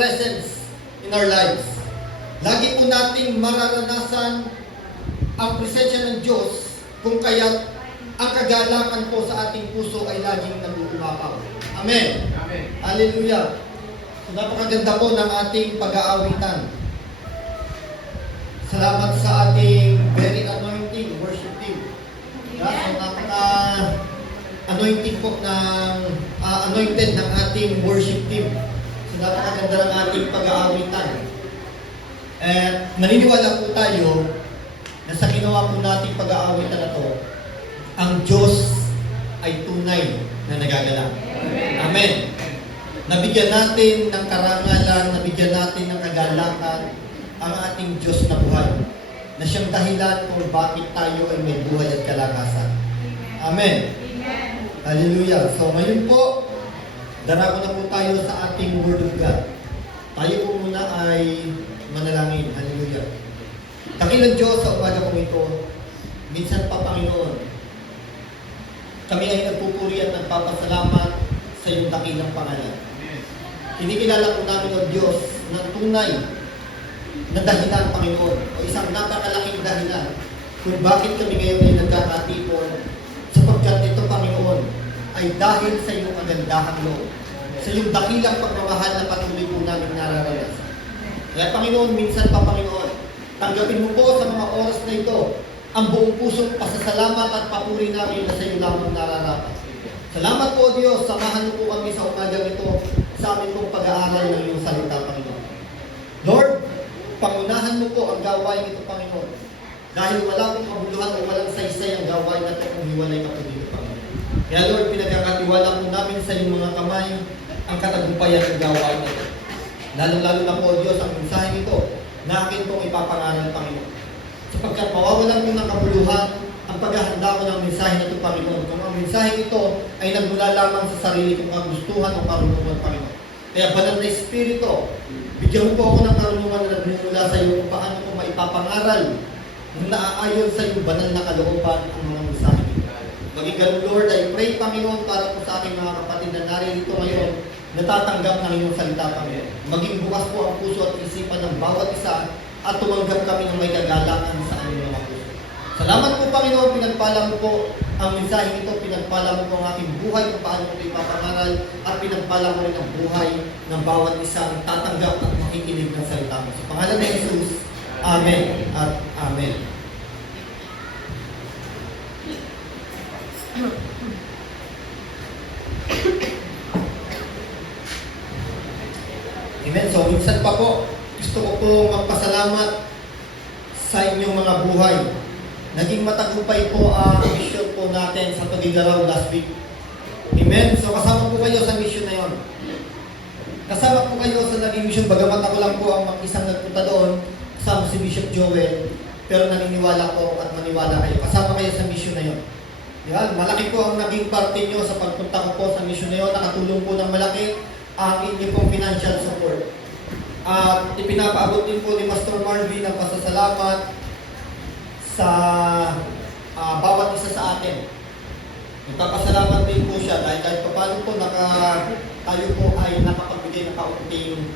presence in our lives. Lagi po nating mararanasan ang presensya ng Diyos kung kaya't ang kagalakan po sa ating puso ay laging nag-uumapaw. Amen. Amen. Hallelujah. So, napakaganda po ng ating pag-aawitan. Salamat sa ating very anointing worship team. So, napaka-anointing po ng anointed ng ating worship team. So, napakaganda ng ating pag-aawitan. At naniniwala po tayo na sa ginawa po nating pag-aawitan na to, ang Diyos ay tunay na nagagalak. Amen. Nabigyan natin ng karangalan, nabigyan natin ng kagalakan ang ating Diyos na buhay, na siyang dahilan kung bakit tayo ay may buhay at kalakasan. Amen. Hallelujah. So ngayon po, darako na po tayo sa ating Word of God. Tayo po muna ay manalangin. Hallelujah. Dakilang Diyos sa umaga po ito, minsan pa Panginoon, kami ay nagpupuri at nagpapasalamat sa iyong dakilang pangalan. Kinikilala po namin, O Diyos, na tunay na dahilan, Panginoon, o isang napakalaking dahilan kung bakit kami ngayon ay nagkakatipon, sapagkat ito, Panginoon, ay dahil sa iyong kagandahan loob, sa iyong dakilang pagmamahal na patuloy po namin nararanasan. Kaya, Panginoon, minsan pa, Panginoon, tanggapin mo po sa mga oras na ito ang buong pusong pasasalamat at papuri namin na sa iyo lamang nararapat. Salamat po, Diyos. Samahan mo po kami sa umagang ito sa amin pong pag-aaral ng iyong salita, Panginoon. Lord, pangunahan mo po ang gawain ito, Panginoon. Dahil wala pong kabuluhan o walang saysay ang gawain na ito kung hiwalay ka po dito, Panginoon. Kaya Lord, pinagkakatiwala po namin sa iyong mga kamay ang katagumpayan ng gawain na ito. Lalo-lalo na po, Diyos, ang mensahe ito na akin pong ipapangaral, Panginoon. Sapagkat mawawalan po ng kabuluhan ang paghahanda ko ng mensahe na ito, Panginoon. Kung ang mensahe ito ay nagmula lamang sa sarili kong kagustuhan o karunungan, Panginoon. Kaya banal na Espiritu, bigyan mo po ako ng karunungan na nagmumula sa iyo kung paano ko maipapangaral nung naaayon sa iyong banal na kalooban ang mga mensahe ito. Maging ganun, Lord, I pray, Panginoon, para po sa aking mga kapatid na narito ngayon, natatanggap ng iyong salita, Panginoon. Maging bukas po ang puso at isipan ng bawat isa at tumanggap kami ng may kagalakan sa aming mga puso. Salamat po, Panginoon, pinagpala mo po ang mensahe nito, pinagpala mo po ang aking buhay kung paano mo ito ipapangaral, at pinagpala mo rin ang buhay ng bawat isang tatanggap at makikinig ng salita mo. Sa pangalan ni Jesus, Amen at Amen. Amen. So, minsan pa po, gusto ko po magpasalamat sa inyong mga buhay. Naging matagumpay po ang mission po natin sa Tugigaraw last week. Amen? So kasama po kayo sa mission na yon. Kasama po kayo sa naging mission. Bagamat ako lang po ang mag-isang nagpunta doon, kasama si Bishop Joel, pero naniniwala ko at maniwala kayo. Kasama kayo sa mission na yon. Yan, malaki po ang naging parte nyo sa pagpunta ko po sa mission na yon. Nakatulong po ng malaki ang inyong pong financial support. At ipinapaabot din po ni Pastor Marvin ang pasasalamat sa bawat isa sa atin. Nagpapasalamat din po siya dahil kahit paano po tayo po ay nakapagbigay ng kaunting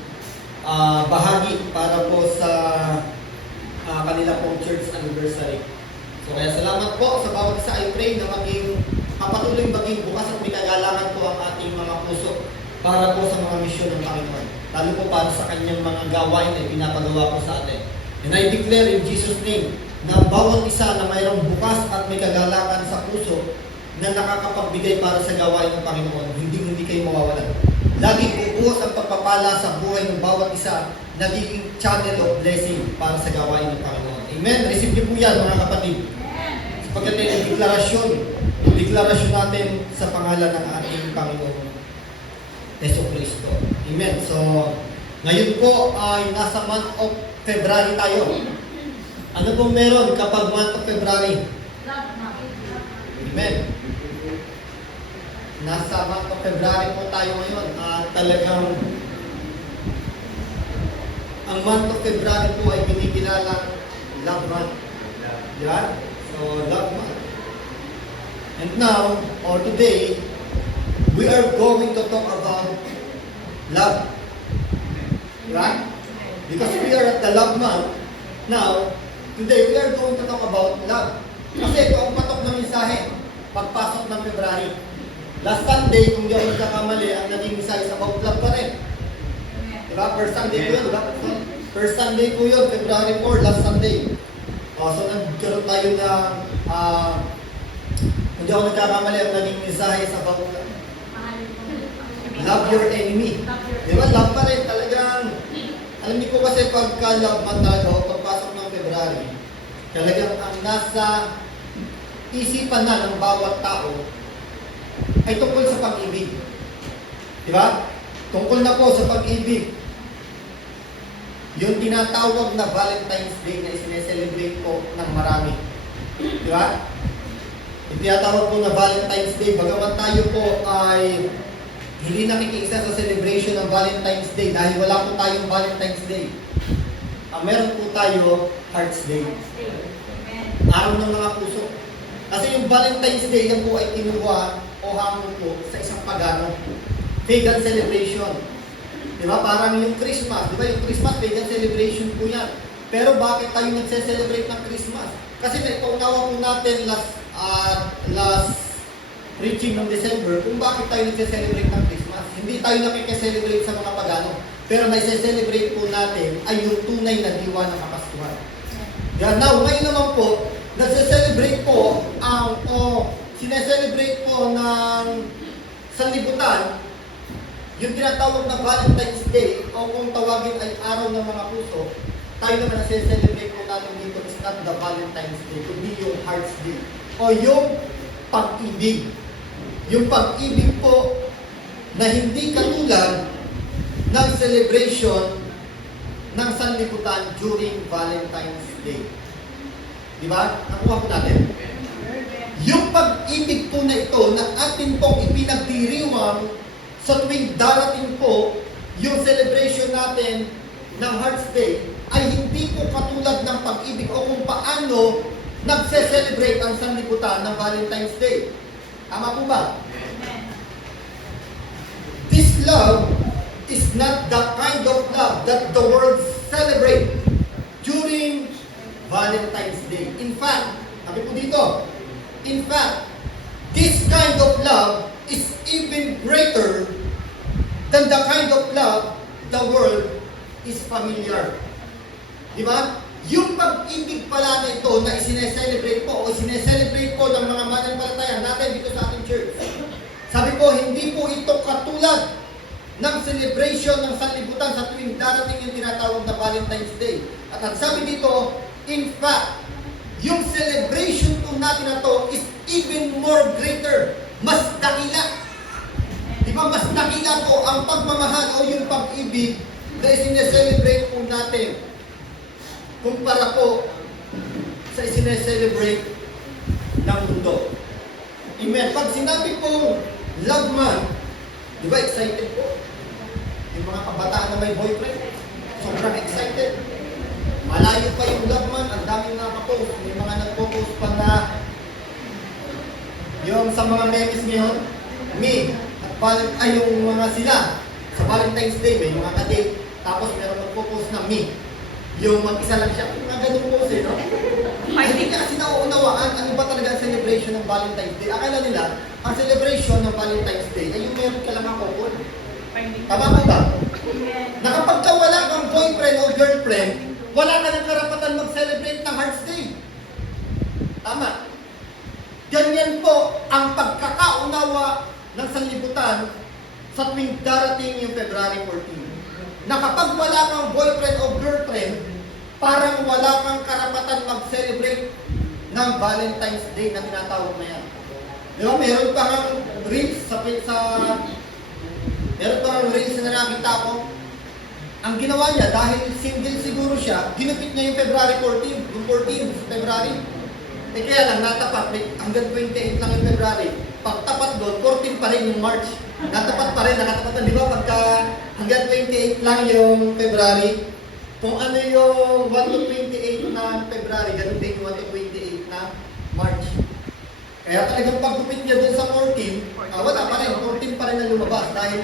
bahagi para po sa kanila pong church anniversary. So kaya salamat po sa bawat isa. I pray na patuloy maging bukas at may kagalakan po ang ating mga puso para po sa mga misyon ng Panginoon. Lalo po para sa kanyang mga gawain na pinapagawa po sa atin. And I declare in Jesus' name na bawat isa na mayroong bukas at may kagalakan sa puso na nakakapagbigay para sa gawain ng Panginoon, hindi kayo mawawalan. Laging ubuhos ang pagpapala sa buhay ng bawat isa, nagiging channel of blessing para sa gawain ng Panginoon. Amen? Receive niyo po yan, mga kapatid. Sapagkat yung deklarasyon natin sa pangalan ng ating Panginoon Yesu Cristo. Amen. So, ngayon po ay nasa month of February tayo. Ano pong meron kapag month of February? Amen. Nasa month of February po tayo ngayon. Talagang ang month of February po ay binikilalang love month. Yan. So, love month. And now, or today, we are going to talk about love. the love month. Now, today we are going to talk about love. Kasi ito ang patok ng mensahe pagpasok ng February. Last Sunday, kung di ako nagkakamali, ang naging mensahe sa about love pa rin. Diba? First Sunday ko yun, diba? First Sunday ko yun, February 4, last Sunday. So nagkaroon tayo ng, kung di ako nagkakamali, ang naging mensahe sa about love your enemy. Diba? Love pa rin. Talagang, alam niyo ko kasi pagka-love man talaga o pagpasok ng February, talagang ang nasa isipan na ng bawat tao ay tungkol sa pag-ibig. Diba? Tungkol na po sa pag-ibig. Yung tinatawag na Valentine's Day na sineselebrate po ng marami. Diba? Yung tinatawag po na Valentine's Day, bagaman tayo po ay hindi nakikiisa sa celebration ng Valentine's Day dahil wala po tayong Valentine's Day. Meron po tayo Heart's Day. Araw ng mga puso. Kasi yung Valentine's Day yan po ay kinuha o hamon po sa isang pagano. Pagan celebration. Diba? Parang yung Christmas. Diba? Yung Christmas, pagan celebration po yan. Pero bakit tayo nagse-celebrate ng Christmas? Kasi naipaunawa po natin last preaching ng December kung bakit tayo nagse-celebrate ng Christmas. Hindi tayo nakikiselebrate sa mga pagano. Pero nagse-celebrate po natin ay yung tunay na diwa ng Kapaskuhan. Yan. Now, ngayon naman po, nagse-celebrate po sineselebrate po ng sanlibutan yung tinatawag na Valentine's Day o kung tawagin ay araw ng mga puso. Tayo naman nagse-celebrate po natin dito is not the Valentine's Day, kundi yung Heart's Day o yung pag-ibig. Yung pag-ibig po na hindi katulad ng celebration ng sanlibutan during Valentine's Day. Diba? Nakuha po natin. Yung pag-ibig po na ito na atin pong ipinagdiriwang sa tuwing darating po yung celebration natin ng Heart's Day ay hindi po katulad ng pag-ibig o kung paano nagse-celebrate ang sanlibutan ng Valentine's Day. Tama po ba? This love is not the kind of love that the world celebrate during Valentine's Day. In fact, sabi po dito, in fact, this kind of love is even greater than the kind of love the world is familiar. Di ba? Yung pag-ibig pala na ito na isineselebrate po o isineselebrate po ng mga mananampalataya natin dito sa ating church. Sabi po, hindi po ito katulad ng celebration ng sanlibutan sa tuwing darating yung tinatawag na Valentine's Day. At ang sabi dito, in fact, yung celebration po natin na to is even more greater. Mas dakila. Di ba? Mas dakila po ang pagmamahal o yung pag-ibig na isineselebrate po natin kumpara po sa isineselebrate ng mundo. Amen. Pag sinabi po love month, di ba excited po? Yung mga kabataan na may boyfriend, sobrang excited. Malayo pa yung love month, ang daming nakapost. May mga nagpo-post pa na yung sa mga memes ngayon, me, at yung mga sila, sa Valentine's Day, may mga kadate, tapos meron nagpo-post na me. Yung mag-isa lang siya, mga ganun post no? Hindi ka kasi nauunawaan ano ba talaga ang celebration ng Valentine's Day. Akala nila, ang celebration ng Valentine's Day ay yung meron ka lang ang couple. Tama ba ba? Na kapag ka wala kang boyfriend o girlfriend, wala ka ng karapatan mag-celebrate ng Heart's Day. Tama. Ganyan po ang pagkakaunawa ng sanlibutan sa tuwing darating yung February 14. Na kapag wala kang boyfriend o girlfriend, parang wala kang karapatan mag-celebrate ng Valentine's Day na tinatawag na yan. Di ba? Meron pa nga reels meron pa nga reels na nakita ko. Ang ginawa niya, dahil single siguro siya, ginupit niya yung February 14, yung 14 February. Eh kaya lang, natapat, hanggang 28 lang yung February. Pagtapat doon, 14 pa rin yung March. Natapat pa rin, nakatapat na, di ba? Pagka hanggang 28 lang yung February, kung ano yung 1 to 28 na February, ganun din yung 1 to 28 na March. Kaya talagang paggupit niya doon sa 14, wala pa rin, 14 pa rin ang lumabas dahil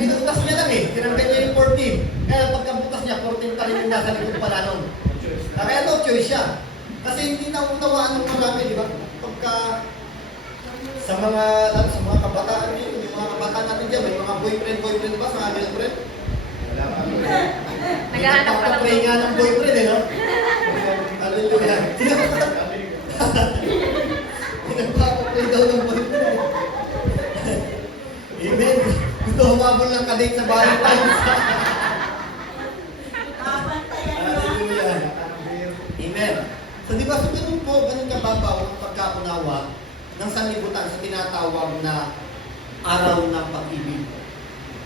binutas niya lang eh, tinanggal niya yung 14. Kaya pagkabutas niya, 14 pa nasa likod pala nun. Kaya no choice siya. Kasi hindi na unawaan ng marami, di ba? Pagka sa mga kabataan dito, yung mga kabataan natin dyan, may mga boyfriend ba sa mga girlfriend? Naghahanap pa lang. Nagpapapray nga ng boyfriend, eh, no? Hallelujah. Nagpapapray daw ng boyfriend. Amen. Gusto humabol ng kadate sa Valentine's. Hallelujah. Amen. So di ba, so ganun kababaw ang pagkaunawa ng sanlibutan sa tinatawag na araw ng pag-ibig.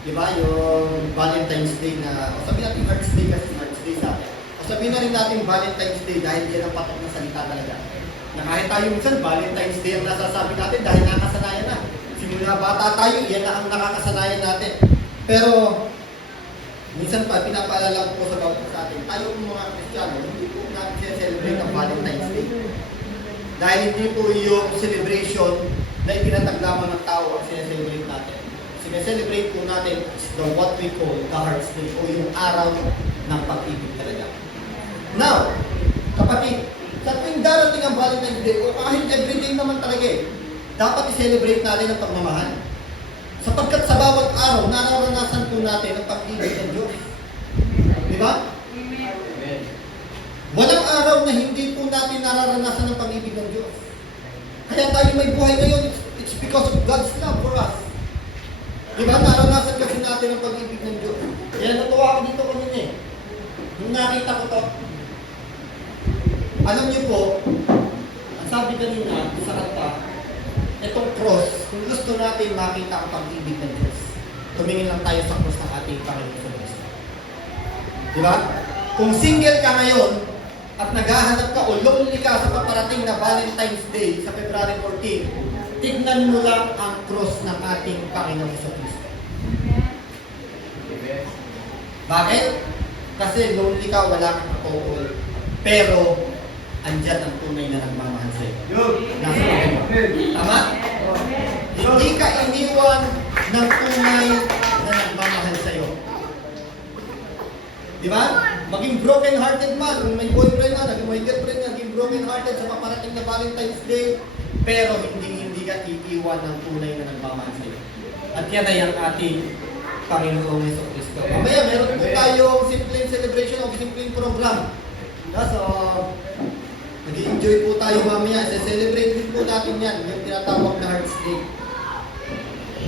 Di ba? Yung Valentine's Day na, o sabihin natin Hearts Day kasi Hearts Day sa atin. O sabihin na rin natin Valentine's Day dahil yan ang patok na salita talaga. Na kahit tayo minsan, Valentine's Day ang nasasabi natin dahil nakasanayan na. Simula bata tayo, yan na ang nakakasanayan natin. Pero, minsan pa, pinapaalala ko po sa bawat sa atin, tayo po mga Kristiyano, hindi po natin celebrate ang Valentine's Day. Dahil hindi po yung celebration na ipinatag lamang ng tao ang sineselebrate natin. Sineselebrate po natin is the what we call the Hearts Day o yung araw ng pag-ibig talaga. Now, kapatid, sa tuwing darating ang Valentine's Day o kahit everyday naman talaga dapat i-celebrate natin ang pagmamahal. Sapagkat sa bawat araw, nararanasan po natin ang pag-ibig ng Diyos. Di ba? Walang araw na hindi po natin nararanasan ang pag-ibig ng Diyos. Kaya tayo may buhay ngayon, it's because of God's love for us. Di ba? Naranasan kasi natin ang pag-ibig ng Diyos. Kaya natuwa ako dito kanina eh. Nung nakita ko to, alam niyo po, ang sabi kanina sa kanta, itong cross, kung gusto natin makita ang pag-ibig ng Diyos, tumingin lang tayo sa cross ng ating Panginoon sa Diyos. Di ba? Kung single ka ngayon, at naghahanap ka o lonely ka sa paparating na Valentine's Day sa February 14, tignan mo lang ang cross ng ating Panginoon sa Kristo. Bakit? Kasi lonely ka, wala kang katungkol. Pero, andyan ang tunay na nagmamahal sa'yo. Nasa Panginoon. Tama? Hindi ka iniwan ng tunay na nagmamahal sa'yo. Di ba? Maging broken-hearted man, kung may boyfriend na, may girlfriend na, maging broken-hearted sa paparating na Valentine's Day, pero hindi ka iiwan ng tunay na nagmamahal sa'yo. At yan ay ang ating Panginoong Jesucristo. Mamaya, meron po tayong simpleng celebration o simpleng program. So, nag-enjoy po tayo mamaya. Celebrate din po natin yan, yung tinatawag na Hearts Day.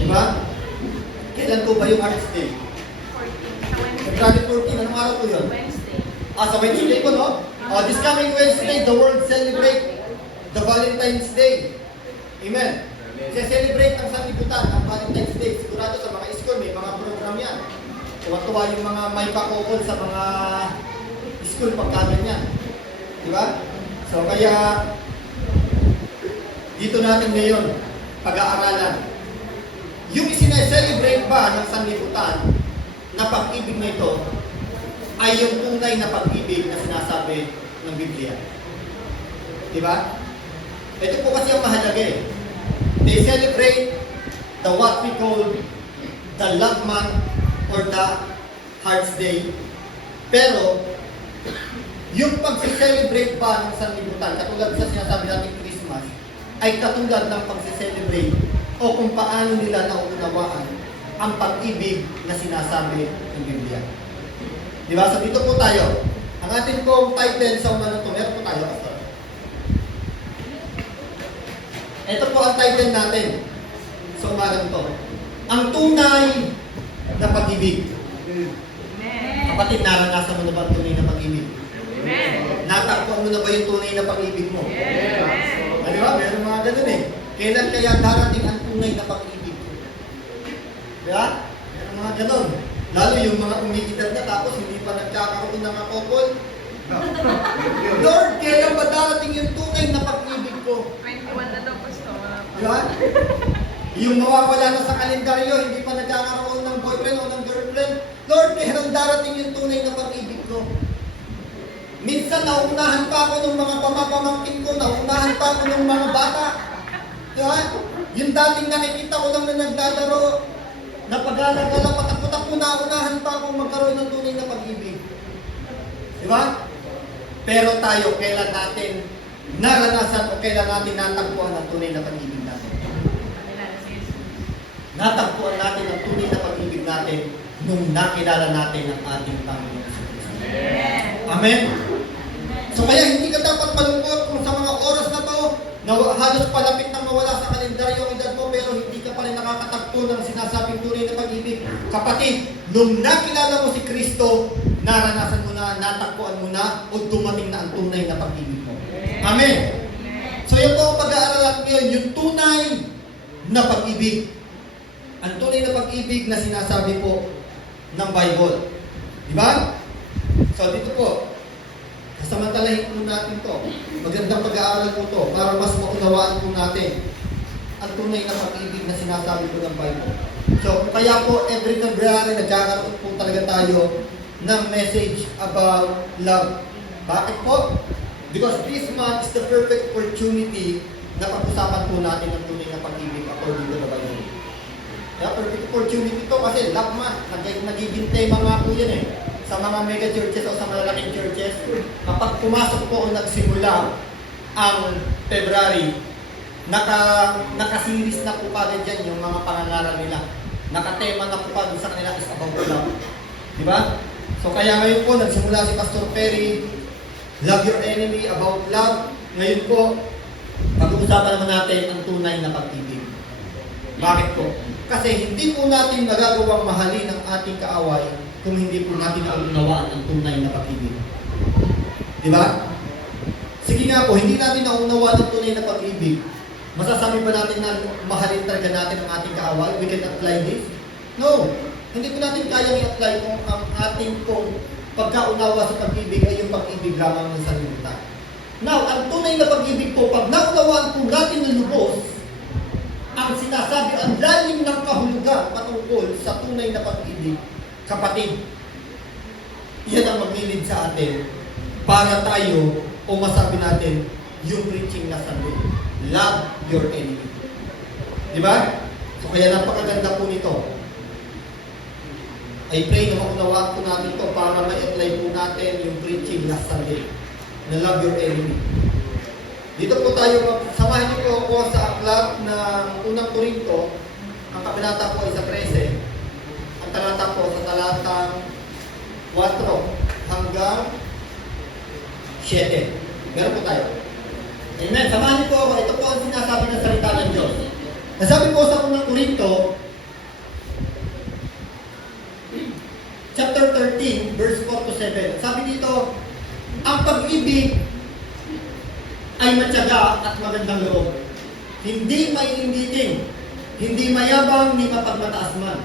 Di ba? Kailan po ba yung Hearts Day? February 14, anong araw po yun? Wednesday. Sa Wednesday po, no? This coming Wednesday, the world celebrate the Valentine's Day. Amen. Celebrate ang sanlibutan, ang Valentine's Day. Sigurado sa mga school, may mga program yan. Tuwa-tuwa yung mga may pakokol sa mga school pagkagan yan. Di ba? So, kaya, dito natin ngayon, pag-aaralan. Yung isineselebrate ba ng sanlibutan na pag-ibig na ito ay yung tunay na pag-ibig na sinasabi ng Biblia. Diba? Ito po kasi ang mahalaga eh. They celebrate the what we call the love month or the Hearts Day. Pero, yung pag-celebrate ba ng sanlibutan, katulad sa sinasabi natin Christmas, ay katulad ng pag-celebrate o kung paano nila naunawaan ang pag-ibig na sinasabi ng Biblia. Di ba? So dito po tayo. Ang ating pong title sa umaga ito, meron po tayo, Pastor. Ito po ang title natin sa umaga ito. Ang tunay na pag-ibig. Kapatid, naranasan mo na ba ang tunay na pag-ibig? Natakpuan mo na ba yung tunay na pag-ibig mo? Di ba? Meron mga ganun eh. Kailan kaya darating ang tunay na pag-ibig? Diba? Meron mga ganon. Lalo yung mga umiidad na tapos hindi pa nagkakaroon ng couple. Lord, kaya ba darating yung tunay na pag-ibig ko? 21 na daw, Pastor. Diba? Yung mawawala na sa kalendaryo, hindi pa nagkakaroon ng boyfriend o ng girlfriend. Lord, kaya darating yung tunay na pag-ibig ko. Minsan nauunahan pa ako ng mga pamapamangkin ko, nauunahan pa ako ng mga bata. Diba? Yung dating nakikita ko lang na naglalaro, napagala-gala, patak-patak po, naunahan pa akong magkaroon ng tunay na pag-ibig. Di ba? Pero tayo, kailan natin naranasan o kailan natin natagpuan ang tunay na pag-ibig natin? Natagpuan natin ang tunay na pag-ibig natin nung nakilala natin ang ating Panginoon sa Kristo. Amen? So kaya hindi ka dapat malungkot kung sa mga oras na to, na halos palapit na mawala sa kalendaryo ang edad mo, pero hindi ka pa rin nakakatagpo ng sinasabing tunay na pag-ibig. Kapatid, nung nakilala mo si Kristo, naranasan mo na, natagpuan mo na, o dumating na ang tunay na pag-ibig mo. Amen? So yung po pag-aaralan ngayon, yung tunay na pag-ibig. Ang tunay na pag-ibig na sinasabi po ng Bible. Di ba? So dito po, kasamantalahin po natin to. Magandang pag-aaral po to para mas maunawaan po natin ang tunay na pag-ibig na sinasabi po ng Bible. So kaya po every February nagkakaroon po talaga tayo ng message about love. Bakit po? Because this month is the perfect opportunity na pag-usapan po natin ang tunay na pag-ibig according to the Bible. Kaya perfect opportunity to kasi love month. Nagiging tema nga po yan eh. Sa mga mega churches o sa malalaking churches, kapag pumasok po o nagsimula ang February, naka-series na po kagad dyan yung mga pangangaral nila. Nakatema na po kagad sa kanila is about love. Diba? So kaya ngayon po, nagsimula si Pastor Perry, love your enemy, about love. Ngayon po, pag-uusapan naman natin ang tunay na pag-ibig. Bakit po? Kasi hindi po natin magagawang mahalin ang ating kaaway kung hindi po natin naunawaan ang tunay na pag-ibig. Di ba? Sige nga po, hindi natin naunawaan ang tunay na pag-ibig. Masasabi ba natin na mahalin talaga natin ang ating kaaway? We can apply this? No. Hindi po natin kayang i-apply kung ang ating pong pagkaunawa sa pag-ibig ay yung pag-ibig lamang ng sanlibutan. Now, ang tunay na pag-ibig po, pag naunawaan po natin ng lubos, ang sinasabi, ang lalim ng kahulugan patungkol sa tunay na pag-ibig, kapatid, yan ang maglilid sa atin para tayo o masabi natin yung preaching na sabi, love your enemy. Di ba? So kaya napakaganda po nito. I pray na maunawaan po natin ito para ma-apply po natin yung preaching na sabi, na love your enemy. Dito po tayo, samahin niyo po ako sa aklat ng unang Korinto, ang kabanata po ay sa 13, ang talata po sa talatang 4 hanggang 7. Meron po tayo. Amen. Samahan niyo po ako. Ito po ang sinasabi ng salita ng Diyos. Nasabi po sa unang Korinto, chapter 13, verse 4 to 7. Sabi dito, ang pag-ibig ay matyaga at magandang loob. Hindi maiinditin, hindi mayabang ni mapagmataas man.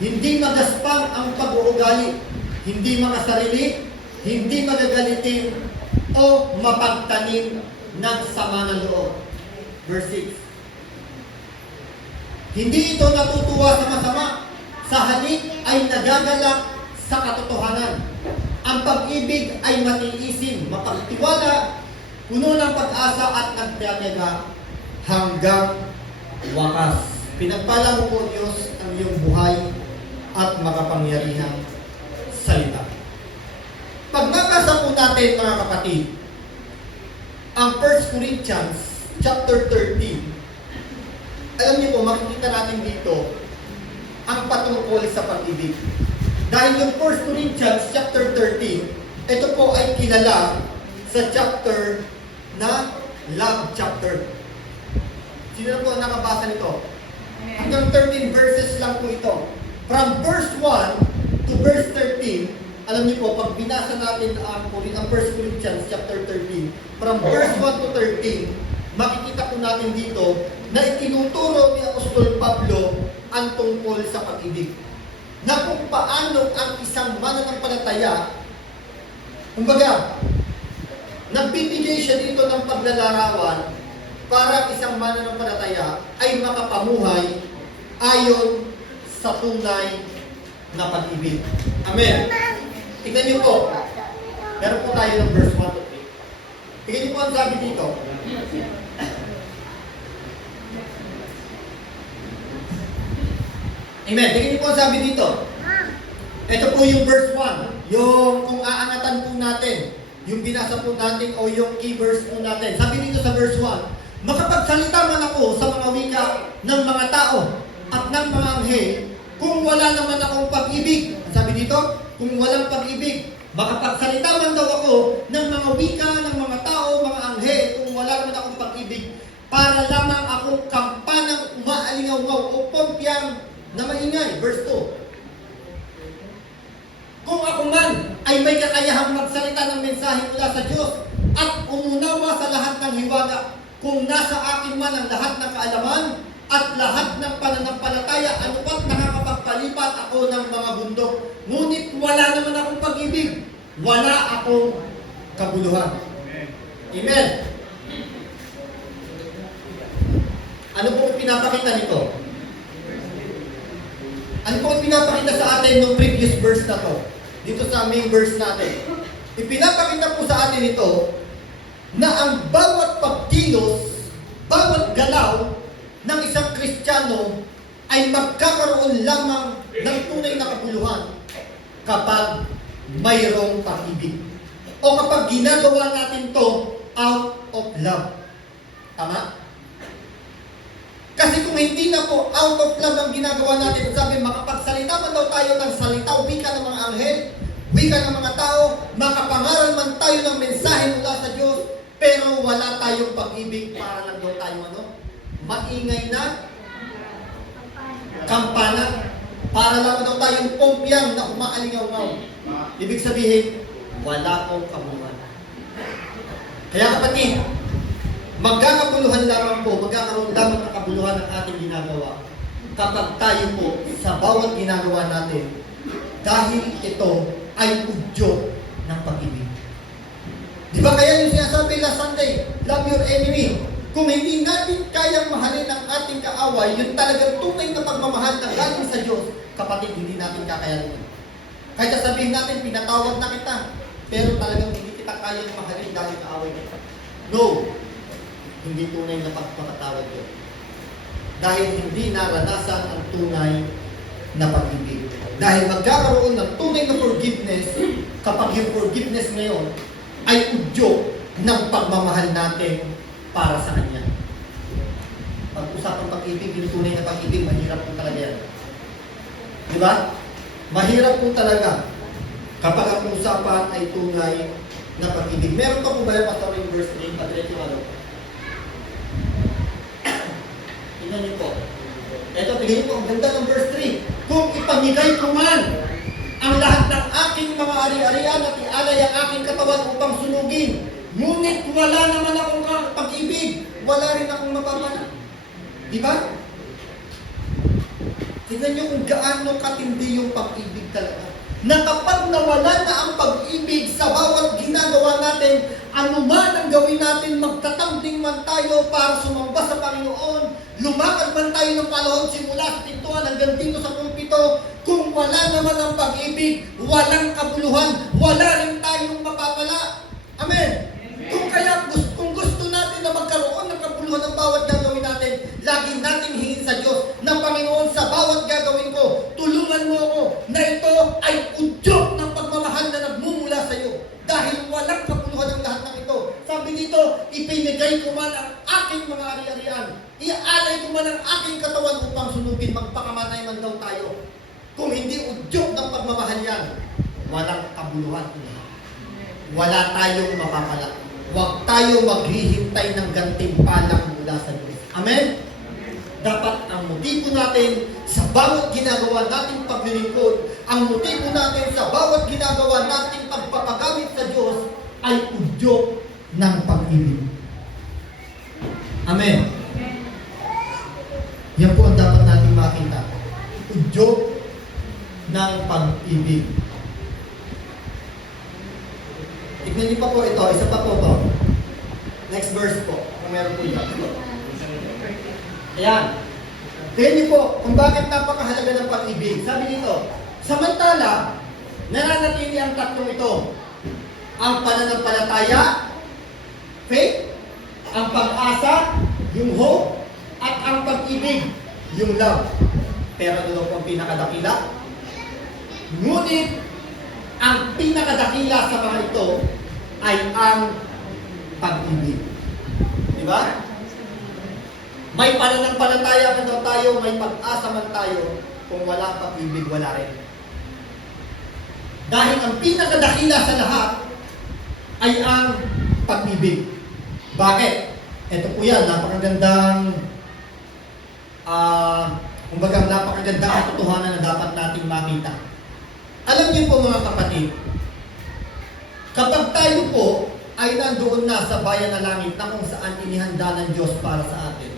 Hindi magaspang ang pag-uugali, hindi makasarili, hindi magagalitin, o mapagtanim ng sama ng loob. Verse 6. Hindi ito natutuwa sa masama, sa halip ay nagagalak sa katotohanan. Ang pag-ibig ay matiisin, mapagtiwala, puno ng pag-asa at nagtyaga hanggang wakas. Pinagpala mo po Diyos ang iyong buhay at makapangyarihang salita. Pag nabasa po natin mga kapatid, ang 1 Corinthians chapter 13, alam niyo po, makikita natin dito ang patungkol sa pag-ibig. Dahil yung 1 Corinthians chapter 13, ito po ay kilala sa chapter na love chapter. Sino na po ang nakabasa nito? Hanggang 13 verses lang po ito. From verse 1 to verse 13, alam niyo po, pag binasa natin ang 1 Corinthians chapter 13, from verse 1 to 13, makikita po natin dito na itinuturo ni Apostol Pablo ang tungkol sa pag-ibig. Na kung paano ang isang mananampalataya, kumbaga, nagbibigay siya dito ng paglalarawan para isang mananampalataya ay makapamuhay ayon sa tunay na pag-ibig. Amen. Tingnan niyo po. Meron po tayo ng verse 1 to 3. Tingnan niyo po ang sabi dito. Amen. Tingnan niyo po ang sabi dito. Ito po yung verse 1. yung kung aanatan po natin, yung binasa po natin o yung key verse po natin. Sabi dito sa verse 1, makapagsalita man ako sa mga wika ng mga tao at ng mga anghel, kung wala naman akong pag-ibig. Sabi dito, kung walang pag-ibig, makapagsalita man daw ako ng mga wika ng mga tao, mga anghel, kung wala naman akong pag-ibig, para lamang akong kampanang umaalingaw o pompyang na maingay. Verse 2. Kung ako man ay may kakayahang magsalita ng mensahe mula sa Diyos at umunawa sa lahat ng hiwaga, kung nasa akin man ang lahat ng kaalaman at lahat ng pananampalataya, ano pa't nakakapagpalipat ako ng mga bundok. Ngunit wala naman akong pag-ibig, wala akong kabuluhan. Amen. Ano po pinapakita nito? Ano po pinapakita sa atin ng previous verse na to? Dito sa main verse natin. Ipinapakita po sa atin ito na ang bawat pagkilos, bawat galaw ng isang Kristiyano ay magkakaroon lamang ng tunay na kabuluhan kapag mayroong pag-ibig. O kapag ginagawa natin to out of love. Tama? Kasi kung hindi na po out of love ang ginagawa natin, sabi, makapagsalita man daw tayo ng salita o wika ng mga anghel, wika ng mga tao, makapangaral man tayo ng mensahe mula sa Diyos, pero wala tayong pag-ibig, para lang daw tayo maingay na kampana, para lang daw tayong pompyang na umaalingaw-ngaw. Ibig sabihin, wala akong kabuluhan. Kaya kapatid, magkakabuluhan lamang po, magkakaroon lamang ng kabuluhan ng ating ginagawa kapag tayo po sa bawat ginagawa natin, dahil ito ay udyo ng pag-ibig. Di ba kaya yung sinasabi last Sunday, love your enemy? Kung hindi natin kayang mahalin ang ating kaaway, yung talagang tunay na pagmamahal na galing sa Diyos, kapatid, hindi natin kakayanin. Kahit sabihin natin, pinatawad na kita, pero talagang hindi kita kayang mahalin dahil kaaway kita. No! Hindi tunay na pagpapatawad yun. Dahil hindi naranasan ang tunay na pag-ibig. Dahil magkakaroon ng tunay na forgiveness kapag yung forgiveness ngayon ay udyo ng pagmamahal natin para sa Kanya. Pag-usapang pag-ibig, yung tunay na pag-ibig, mahirap po talaga yan. Di ba? Mahirap po talaga kapag ang usapan ay tunay na pag-ibig. Meron pa po ba yung Pastor in verse 3? Pag-diretso ano? Tingnan niyo po. Ito, tingnan niyo po, ang ganda ng verse 3. Kung ipamigay ko man ang lahat ng aking mga ari-arian at ialay ang aking katawan upang sunugin, ngunit wala naman akong pag-ibig, wala rin akong mapapala. Di ba? Tingnan niyo kung gaano katindi yung pag-ibig talaga. Na kapag nawala na ang pag-ibig sa bawat ginagawa natin, ano man ang gawin natin, magtatambling man tayo para sumamba sa Panginoon, lumakad man tayo ng panahon simula sa pintuan hanggang dito sa pulpito, kung wala naman ang pag-ibig, walang kabuluhan, wala rin tayong mapapala. Amen? Kung gusto natin na magkaroon ng kabuluhan ng bawat gagawin natin, lagi natin hingin sa Diyos na Panginoon, sa bawat gagawin ko, tulungan mo ako na ito ay udyok ng pagmamahal na nagmumula sa iyo. Dahil walang kabuluhan ng lahat ng ito. Sabi dito, ipinigay ko man ang aking mga ari-arian, iaalay ko man ang aking katawan upang sunugin, magpakamatay man daw tayo. Kung hindi udyok ng pagmamahal yan, walang kabuluhan. Wala tayong mapapala. Huwag tayo maghihintay ng gantimpalang mula sa Diyos. Amen? Dapat ang motibo natin sa bawat ginagawa nating paglilingkod, ang motibo natin sa bawat ginagawa nating pagpapagamit sa Diyos ay udyok ng pag-ibig. Amen? Yan po ang dapat nating makita. Udyok ng pag-ibig. Tignan niyo pa po ito. Isa pa po ito. Next verse po. Kung meron po yan. Ayan. Tignan niyo po kung bakit napakahalaga ng pag-ibig. Sabi dito, samantala, nananatili ang tatlong ito. Ang pananampalataya, faith, ang pag-asa, yung hope, at ang pag-ibig, yung love. Pero ano po ang pinakadakila? Ngunit, ang pinakadakila sa mga ito ay ang pag-ibig. Di ba? May pananampalataya man daw tayo, may pag-asa man tayo, kung walang pag-ibig, wala rin. Dahil ang pinakadakila sa lahat ay ang pag-ibig. Bakit? Ito po yan, napakagandang kumbaga napakagandang katotohanan na dapat nating makita. Alam niyo po mga kapatid, kapag tayo po ay nandoon na sa bayan na langit na kung saan inihanda ng Diyos para sa atin,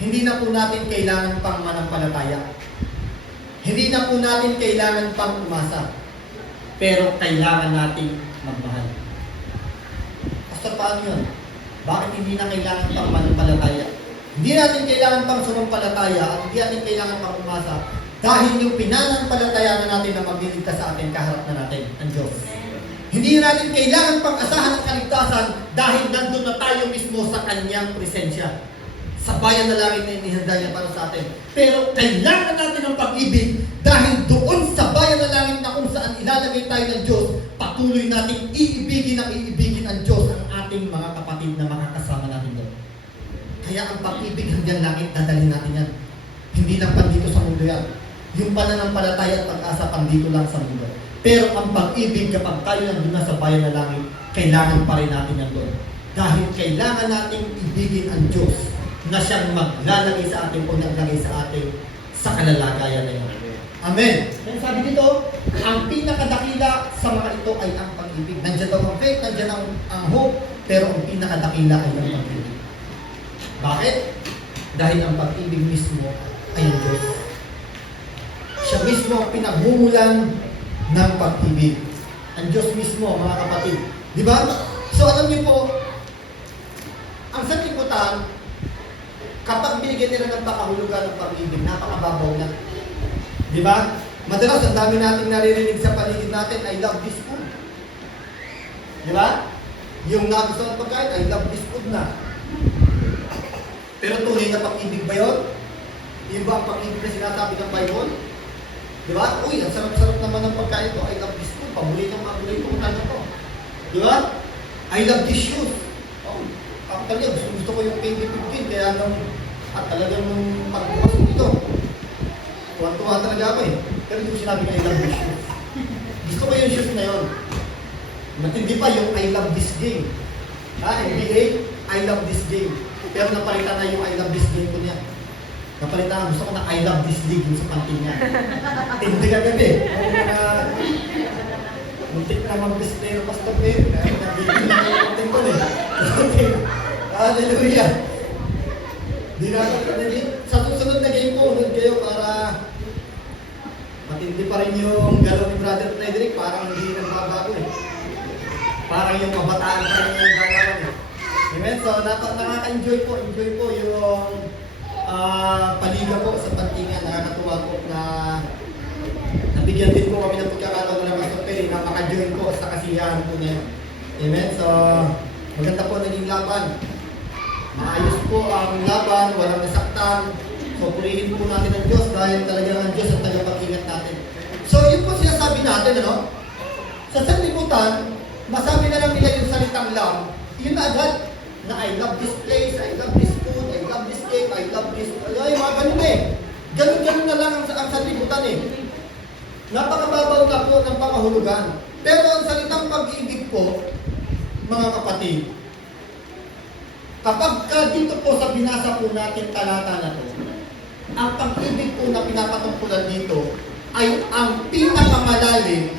hindi na po natin kailangan pang manampalataya. Hindi na po natin kailangan pang umasa. Pero kailangan nating magmahal. Basta paano yun? Bakit hindi na kailangan pang manampalataya? Hindi natin kailangan pang sumampalataya at hindi natin kailangan pang umasa dahil yung pinanampalataya na natin na magliligtas sa atin, kaharap na natin ang Diyos. Hindi natin kailangan pang asahan ng kaligtasan dahil nandun na tayo mismo sa Kanyang presensya. Sa bayan na langit na inihanda niya para sa atin. Pero kailangan natin ng pag-ibig dahil doon sa bayan na langit na kung saan ilalagay tayo ng Diyos, patuloy natin iibigin ang Diyos ang ating mga kapatid na makakasama natin doon. Kaya ang pag-ibig hanggang langit, dadalhin natin yan. Hindi lang pandito sa mundo yan. Yung pananampalataya at pag-asa pandito lang sa mundo. Pero ang pag-ibig kapag tayo nandun na sa bayan na langit, kailangan pa rin natin yan doon. Dahil kailangan natin ibigin ang Diyos na siyang maglalagay sa atin o naglagay sa atin sa kalalagayan na yun. Amen. Kaya sabi dito, ang pinakadakila sa mga ito ay ang pag-ibig. Nandiyan daw ang faith, nandiyan ang hope, pero ang pinakadakila ay ang pag-ibig. Bakit? Dahil ang pag-ibig mismo ay ang Diyos. Siya mismo ang pinagmumulan ng pag-ibig. Ang Diyos mismo, mga kapatid. Di ba? So alam niyo po, ang sanlibutan, kapag binigyan nila ng pakahulugan ng pag-ibig, napakababaw na. Di ba? Madalas, ang dami nating naririnig sa paligid natin, I love this food. Di ba? Yung nagustuhan ng pagkain, I love this food na. Pero tunay na pag-ibig ba yun? Yung ba ang pag-ibig na sinasabi ng Bible? Di ba? Uy, ang sarap-sarap naman ng pagkain ko, I love this food. Paborito ko na ko. Di ba? I love this shoes. Oh, ako talaga, gusto ko yung KD15, kaya talagang pagbukas ko dito. Tuwan-tuwa talaga ako eh. Pero hindi ko sinabi na I love this shoes. Gusto ko yung shoes na yun. Matindi pa yung I love this game. NBA, I love this game. Pero napalitan na yung I love this game ko niya. Napalitan na, gusto ko na I love this league yung sa panting niya. Hindi ka gabi. Muntik na mag-display ng pastor player. Kaya nabigil na yung panting ko eh. Hallelujah. Sa susunod na game po, huwag kayo para matindi pa rin yung galaw ni Brother Frederick, parang hindi nagbabago eh. Parang yung kabataan pa rin yung galaw eh. Amen? So, nakaka-enjoy po yung paliga po sa pantingan. Nakakatuwa po na nabigyan din po kami ng pagkakataon ng Pastor Perry na maka-join po sa kasiyahan po niya. Amen? So, maganda po naging laban. Maayos po ang laban, walang nasaktan. So, purihin po natin ang Diyos dahil talagang ang Diyos ang tagapag-ingat natin. So, yun po sinasabi natin, ano? Sa sanlibutan, masabi na lang nila yung salitang love, yun na agad, na I love this place, I love this food, I love this cake, I love this... Ay, mga ganun eh. Ganun na lang ang sanlibutan eh. Napakababaw na po ng pangahulugan. Pero ang salitang pag-ibig po, mga kapatid, kapag dito po sa binasa po natin talata na to, ang pag-ibig po na pinapatungkulan dito ay ang pinakamalalim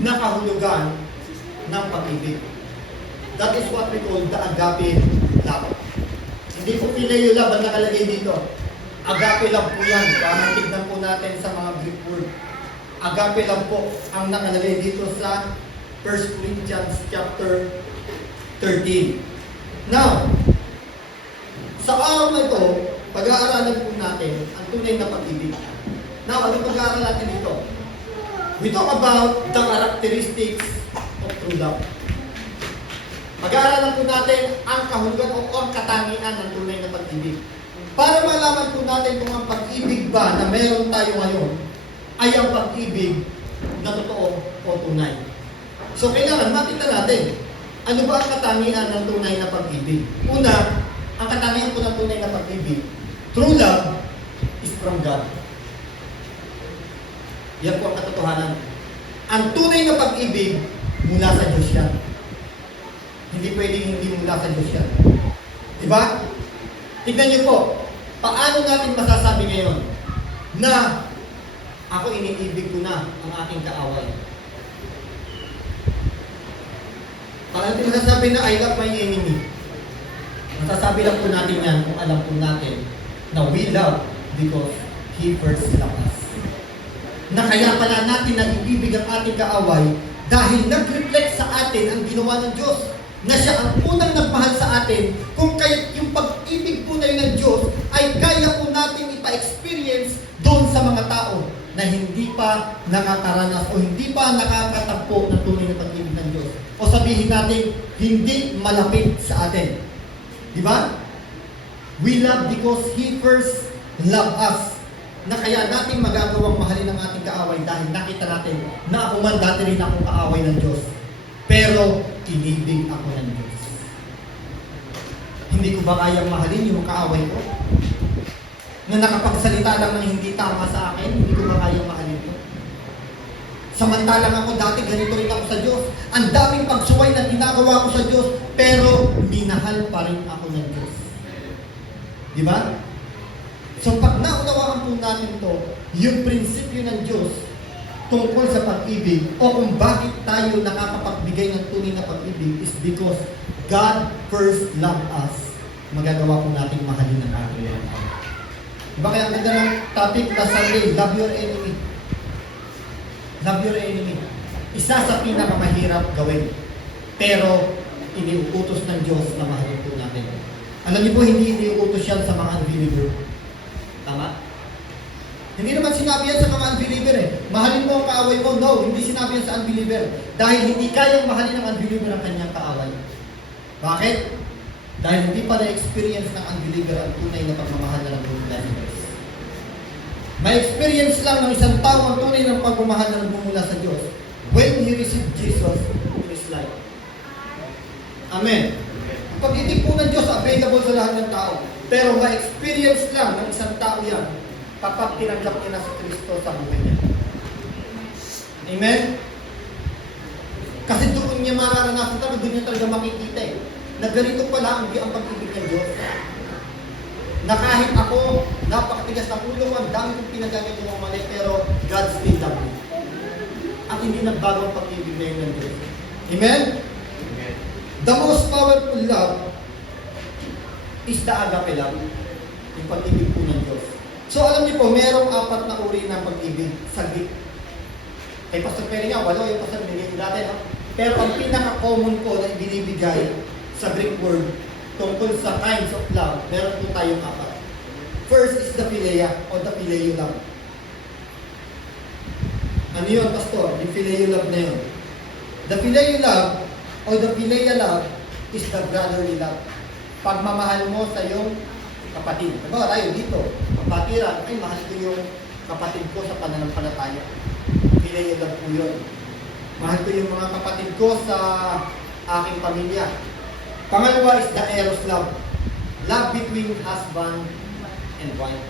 na kahulugan ng pag-ibig. That is what we call the agape love. Hindi po phileo love ang nakalagay dito. Agape love po yan. Parang tignan po natin sa mga Greek word. Agape love po ang nakalagay dito sa 1 Corinthians chapter 13. Now, sa araw na ito, pag-aaralan po natin ang tunay na pag-ibig. Now, ano pag-aaralan natin dito? We talk about the characteristics of true love. Pag-aaralan po natin ang kahulugan o ang katangian ng tunay na pag-ibig. Para malaman po natin kung ang pag-ibig ba na meron tayo ngayon ay ang pag-ibig na totoo o tunay. So kailangan makita natin, ano ba ang katangian ng tunay na pag-ibig? Una, ang katangian po ng tunay na pag-ibig, true love is from God. Yan po ang katotohanan. Ang tunay na pag-ibig, mula sa Diyos yan. Hindi pwedeng hindi mula sa Diyos yan. Diba? Tignan niyo po, paano natin masasabi ngayon na ako iniibig ko na ang aking kaaway? Paano natin masasabi na I love my enemy? Masasabi lang po natin yan kung alam po natin na we love because He first loved us. Na kaya pala natin nag-ibig ang ating kaaway dahil nag-reflect sa atin ang ginawa ng Diyos. Na siya ang unang nagmahal sa atin, kung kaya yung pag-ibig po na yun ng Diyos ay kaya po natin ipa-experience doon sa mga tao na hindi pa nakakaranas o hindi pa nakakatagpo ng tunay na pag-ibig ng Diyos. O sabihin natin, hindi malapit sa atin. Di ba? We love because He first loved us. Na kaya natin magagawang mahalin ang ating kaaway dahil nakita natin na ako man dati rin akong kaaway ng Diyos. Pero inibig ako ng Diyos. Hindi ko ba kayang mahalin yung kaaway ko? Na nakapagsalita lang ng hindi tama sa akin, hindi ko ba kayang mahalin ko? Samantalang ako dati ganito rin ako sa Diyos. Ang daming pagsuway na ginagawa ko sa Diyos, pero minahal pa rin ako ng Diyos. Di ba? So pag naunawaan po natin to, yung prinsipyo ng Diyos tungkol sa pag-ibig o kung bakit tayo nakakapagbigay ng tunay na pag-ibig is because God first loved us. Magagawa po natin mahalin ang ating mga tao. Diba kaya ang ganda ng topic na Sunday, love your enemy. Love your enemy. Isa sa pinakamahirap gawin. Pero iniuutos ng Diyos na mahalin po natin. Alam niyo po, hindi iniuutos yan sa mga unbeliever. Tama? Hindi naman sinabi yan sa mga unbeliever eh. Mahalin mo ang kaaway mo. No, hindi sinabi yan sa unbeliever. Dahil hindi kayang mahalin ng unbeliever ang kanyang kaaway. Bakit? Dahil hindi pa na-experience ng unbeliever ang tunay na pagmamahal na nagmumula sa Diyos. May experience lang ng isang tao ang tunay ng pagmamahal na nagmumula sa Diyos when he received Jesus in his life. Amen. Ang pag-ibig po ng Diyos available sa lahat ng tao. Pero ma-experience lang ng isang tao yan kapag tinanggap niya na si Kristo sa buhay niya. Amen? Kasi doon niya mararanasan talaga, doon niya talaga makikita eh. Na ganito pala ang pag-ibig ng Diyos. Na kahit ako, napakatigas ng ulo, ang dami kong pinagagamit ng mali, pero God still love me. At hindi nagbago ang pag-ibig na yun ng Diyos. Amen? Amen. The most powerful love is the agape love. Yung pag-ibig po ng Diyos. So alam niyo po, merong 4 na uri ng pag-ibig sa Greek. Kay Pastor Perry nga, 8 yung Pastor binigay ko dati. No? Pero ang pinaka-common ko na ibinibigay sa Greek word tungkol sa kinds of love, meron po tayong 4. First is the philia o the phileo love. Ano yun, Pastor? Yung phileo love na yun. The phileo love o the philia love is the brotherly love. Pagmamahal mo sa iyong kapatid. Diba tayo dito, kapatiran, ay mahal ko yung kapatid ko sa pananampalataya. Phileo love po yun. Mahal ko yung mga kapatid ko sa aking pamilya. Pangalawa is the eros love. Love between husband and wife.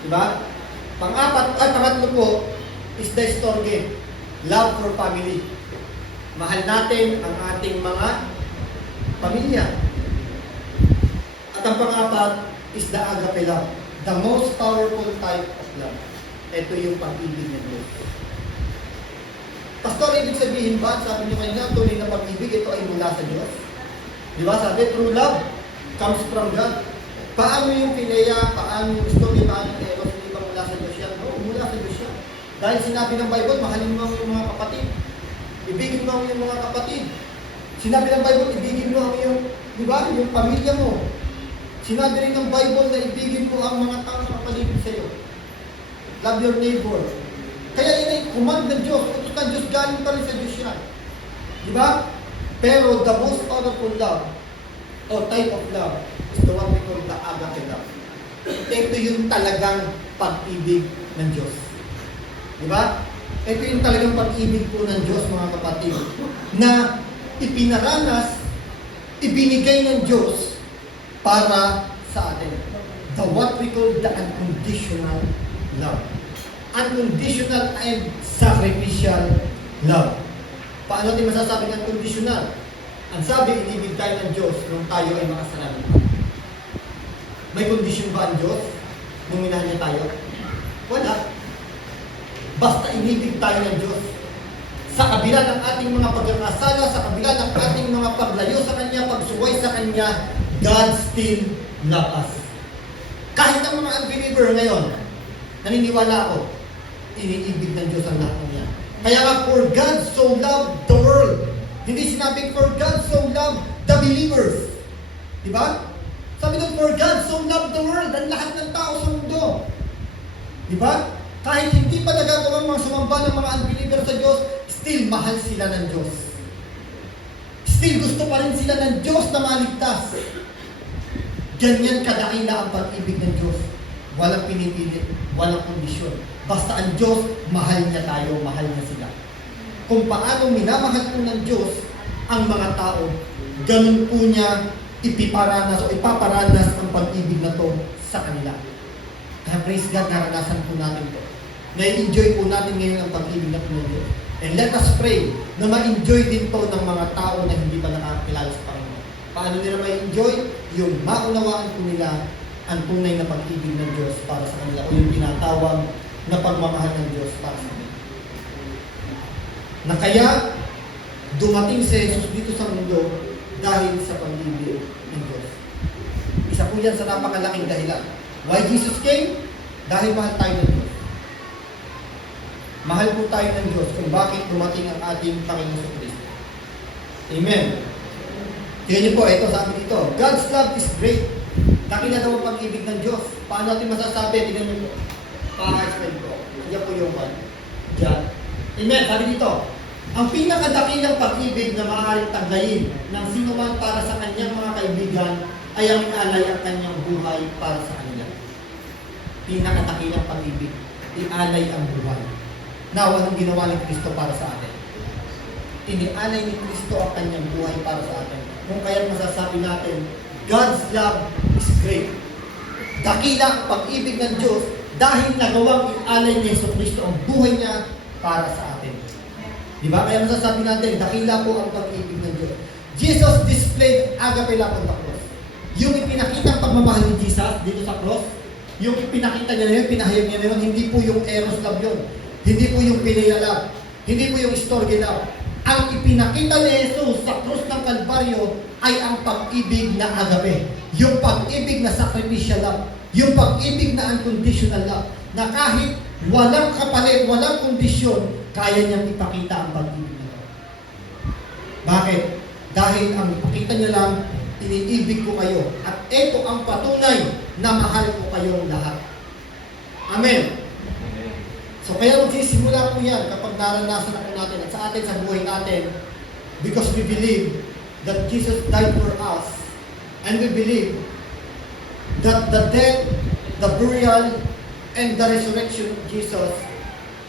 Diba? Pangatlo po is the storge. Love for family. Mahal natin ang ating mga pamilya. At ang pang-4 is the agape love. The most powerful type of love. Ito yung pag-ibig ng Diyos. Pastor, ibig sabihin ba, sabi niyo kanina, tunay na pag-ibig, ito ay mula sa Diyos? Di ba? Sabi, true love comes from God. Paano yung philia, paano yung gusto, paano yung eros, hindi ba mula sa Diyos yan? No, mula sa Diyos yan. Dahil sinabi ng Bible, mahalin mo ang mga kapatid. Ibigin mo ang iyong mga kapatid. Sinabi ng Bible, ibigin mo ang iyong, di ba, yung pamilya mo. Sinabi rin ng Bible na ibigin mo ang mga tao na paligid sa iyo. Love your neighbor. Kaya yun ay command ng Diyos. Utos ng Diyos, galing pa rin sa Diyos yan. Di ba? Pero the most powerful love or type of love is the one we call the agape love. Ito yung talagang pag-ibig ng Diyos. Di ba? Ito yung talagang pag-ibig po ng Diyos, mga kapatid, na ipinaranas, ibinigay ng Diyos para sa atin. The what we call the unconditional love. Unconditional and sacrificial love. Paano natin masasabing unconditional? Ang sabi, inibig tayo ng Diyos nung tayo ay makasalanan. May kondisyon ba ang Diyos nung minahal niya tayo? Wala. Basta inibig tayo ng Diyos. Sa kabila ng ating mga pagkakasala, sa kabila ng ating mga paglayo sa Kanya, pagsuway sa Kanya, God still loves us. Kahit ang mga unbeliever ngayon, naniniwala ako, iniibig ng Diyos ang lahat niya. Kaya nga, for God so loved the world. Hindi sinabing, for God so loved the believers. Diba? Sabi doon, for God so loved the world, ang lahat ng tao sa mundo. Diba? Kahit hindi pa nagagawang mga sumamba ng mga unbeliever sa Diyos, still mahal sila ng Diyos. Still gusto pa rin sila ng Diyos na maligtas. Ganyan kadakila ang pag-ibig ng Diyos. Walang pinipilit, walang kondisyon. Basta ang Diyos, mahal niya tayo, mahal niya sila. Kung paano minamahal po ng Diyos ang mga tao, ganun po niya ipiparanas o ipaparanas ang pag-ibig na to sa kanila. Kaya praise God, naranasan po natin to. Na-enjoy po natin ngayon ang pag-ibig na po ng Diyos. And let us pray na ma-enjoy din to ng mga tao na hindi pa nakakilala sa Panginoon. Paano nila ma-enjoy? Yung maunawaan po nila ang tunay na pag-ibig ng Diyos para sa kanila o yung tinatawag na pagmamahal ng Diyos para sa kanila. Na kaya dumating si Jesus dito sa mundo dahil sa pag-ibig ng Diyos. Isa po yan sa napakalaking dahilan. Why Jesus came? Dahil mahal tayo ng Diyos. Mahal po tayo ng Diyos kung bakit dumating ang ating Panginoon Kristo. Amen. Tingnan niyo po, ito sabi dito, God's love is great. Dakila daw ang pag-ibig ng Diyos. Paano natin masasabi? Tingnan niyo po. Pa-explain ko. Diyan po yung one. Diyan. Amen. Sabi dito, ang pinakadakilang pag-ibig na maaaring taglayin ng sino man para sa kanyang mga kaibigan ay ang ialay ang kanyang buhay para sa kanila. Pinakadakilang pag-ibig, ialay ang buhay. Na walang ginawa ni Kristo para sa atin. Inialay ni Kristo ang kanyang buhay para sa atin. Kung kaya masasabi natin, God's love is great. Dakila ang pag-ibig ng Diyos dahil nagawang ialay ni Yesu Kristo ang buhay niya para sa atin. Diba? Kaya masasabi natin, dakila po ang pag-ibig ng Diyos. Jesus displayed agape love on the cross. Yung ipinakita ang pagmamahal ni Jesus dito sa cross, yung ipinakita niya na yun, pinahayag niya na yun, hindi po yung eros love yun. Hindi po yung pinaya love. Hindi po yung storge love. Ang ipinakita ni Jesus sa krus ng Kalbaryo ay ang pag-ibig na agape. Yung pag-ibig na sacrificial love. Yung pag-ibig na unconditional love. Na kahit walang kapalit, walang kondisyon, kaya niyang ipakita ang pag-ibig na love. Bakit? Dahil ang ipakita niya lang, iniibig ko kayo. At ito ang patunay na mahal ko kayong lahat. Amen. So kaya magsisimula po yan kapag naranasan na po natin at sa atin sa buhay natin because we believe that Jesus died for us and we believe that the death, the burial, and the resurrection of Jesus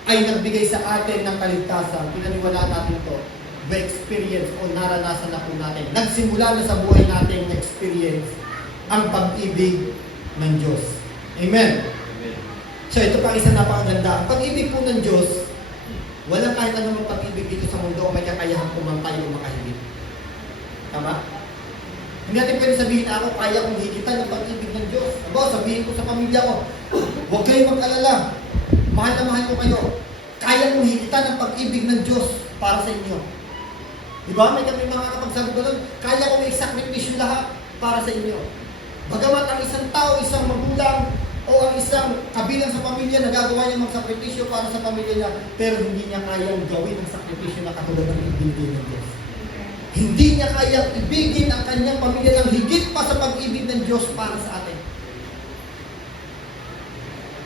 ay nagbigay sa atin ng kaligtasan. Pinaniwalaan natin ito by experience o naranasan na po natin. Nagsimula na sa buhay natin na experience ang pag-ibig ng Diyos. Amen. So ito pa isang napakaganda. Ang pag-ibig po ng Diyos, walang kahit anumang pag-ibig dito sa mundo o may kakayahang pumantay o makahigit. Tama? Hindi natin pwede sabihin ako, kaya kong higitan ng pag-ibig ng Diyos. Aba, sabihin ko sa pamilya ko, huwag kayong mag-alala. Mahal na mahal ko kayo. Kaya kong higitan ng pag-ibig ng Diyos para sa inyo. Diba? May kami mga kapagsabi ko nun, kaya kong i-sakripisyo lahat para sa inyo. Bagamat ang isang tao, isang magulang, o ang isang kabilang sa pamilya nagagawa niya magsakripisyo para sa pamilya niya, pero hindi niya kayang gawin ang sakripisyo na katulad ng ibigay ng Diyos. Hindi niya kayang ibigin ang kanyang pamilya ng higit pa sa pag-ibig ng Diyos para sa atin.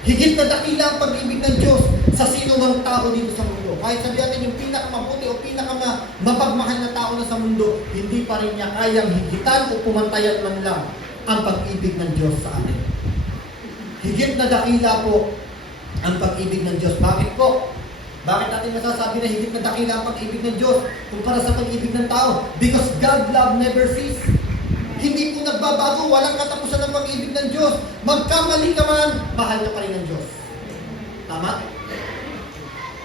Higit na dakila ang pag-ibig ng Diyos sa sino mang tao dito sa mundo. Kahit sabi natin yung pinakamabuti o pinakamapagmahal na tao na sa mundo, hindi pa rin niya kayang higitan o pumantayan man lang ang pag-ibig ng Diyos sa atin. Higit na dakila po ang pag-ibig ng Diyos. Bakit po? Bakit natin masasabi na higit na dakila ang pag-ibig ng Diyos kumpara sa pag-ibig ng tao? Because God love never cease. Hindi po nagbabago, walang katapusan ng pag-ibig ng Diyos. Magkamali ka man, mahal ka pa rin ng Diyos. Tama?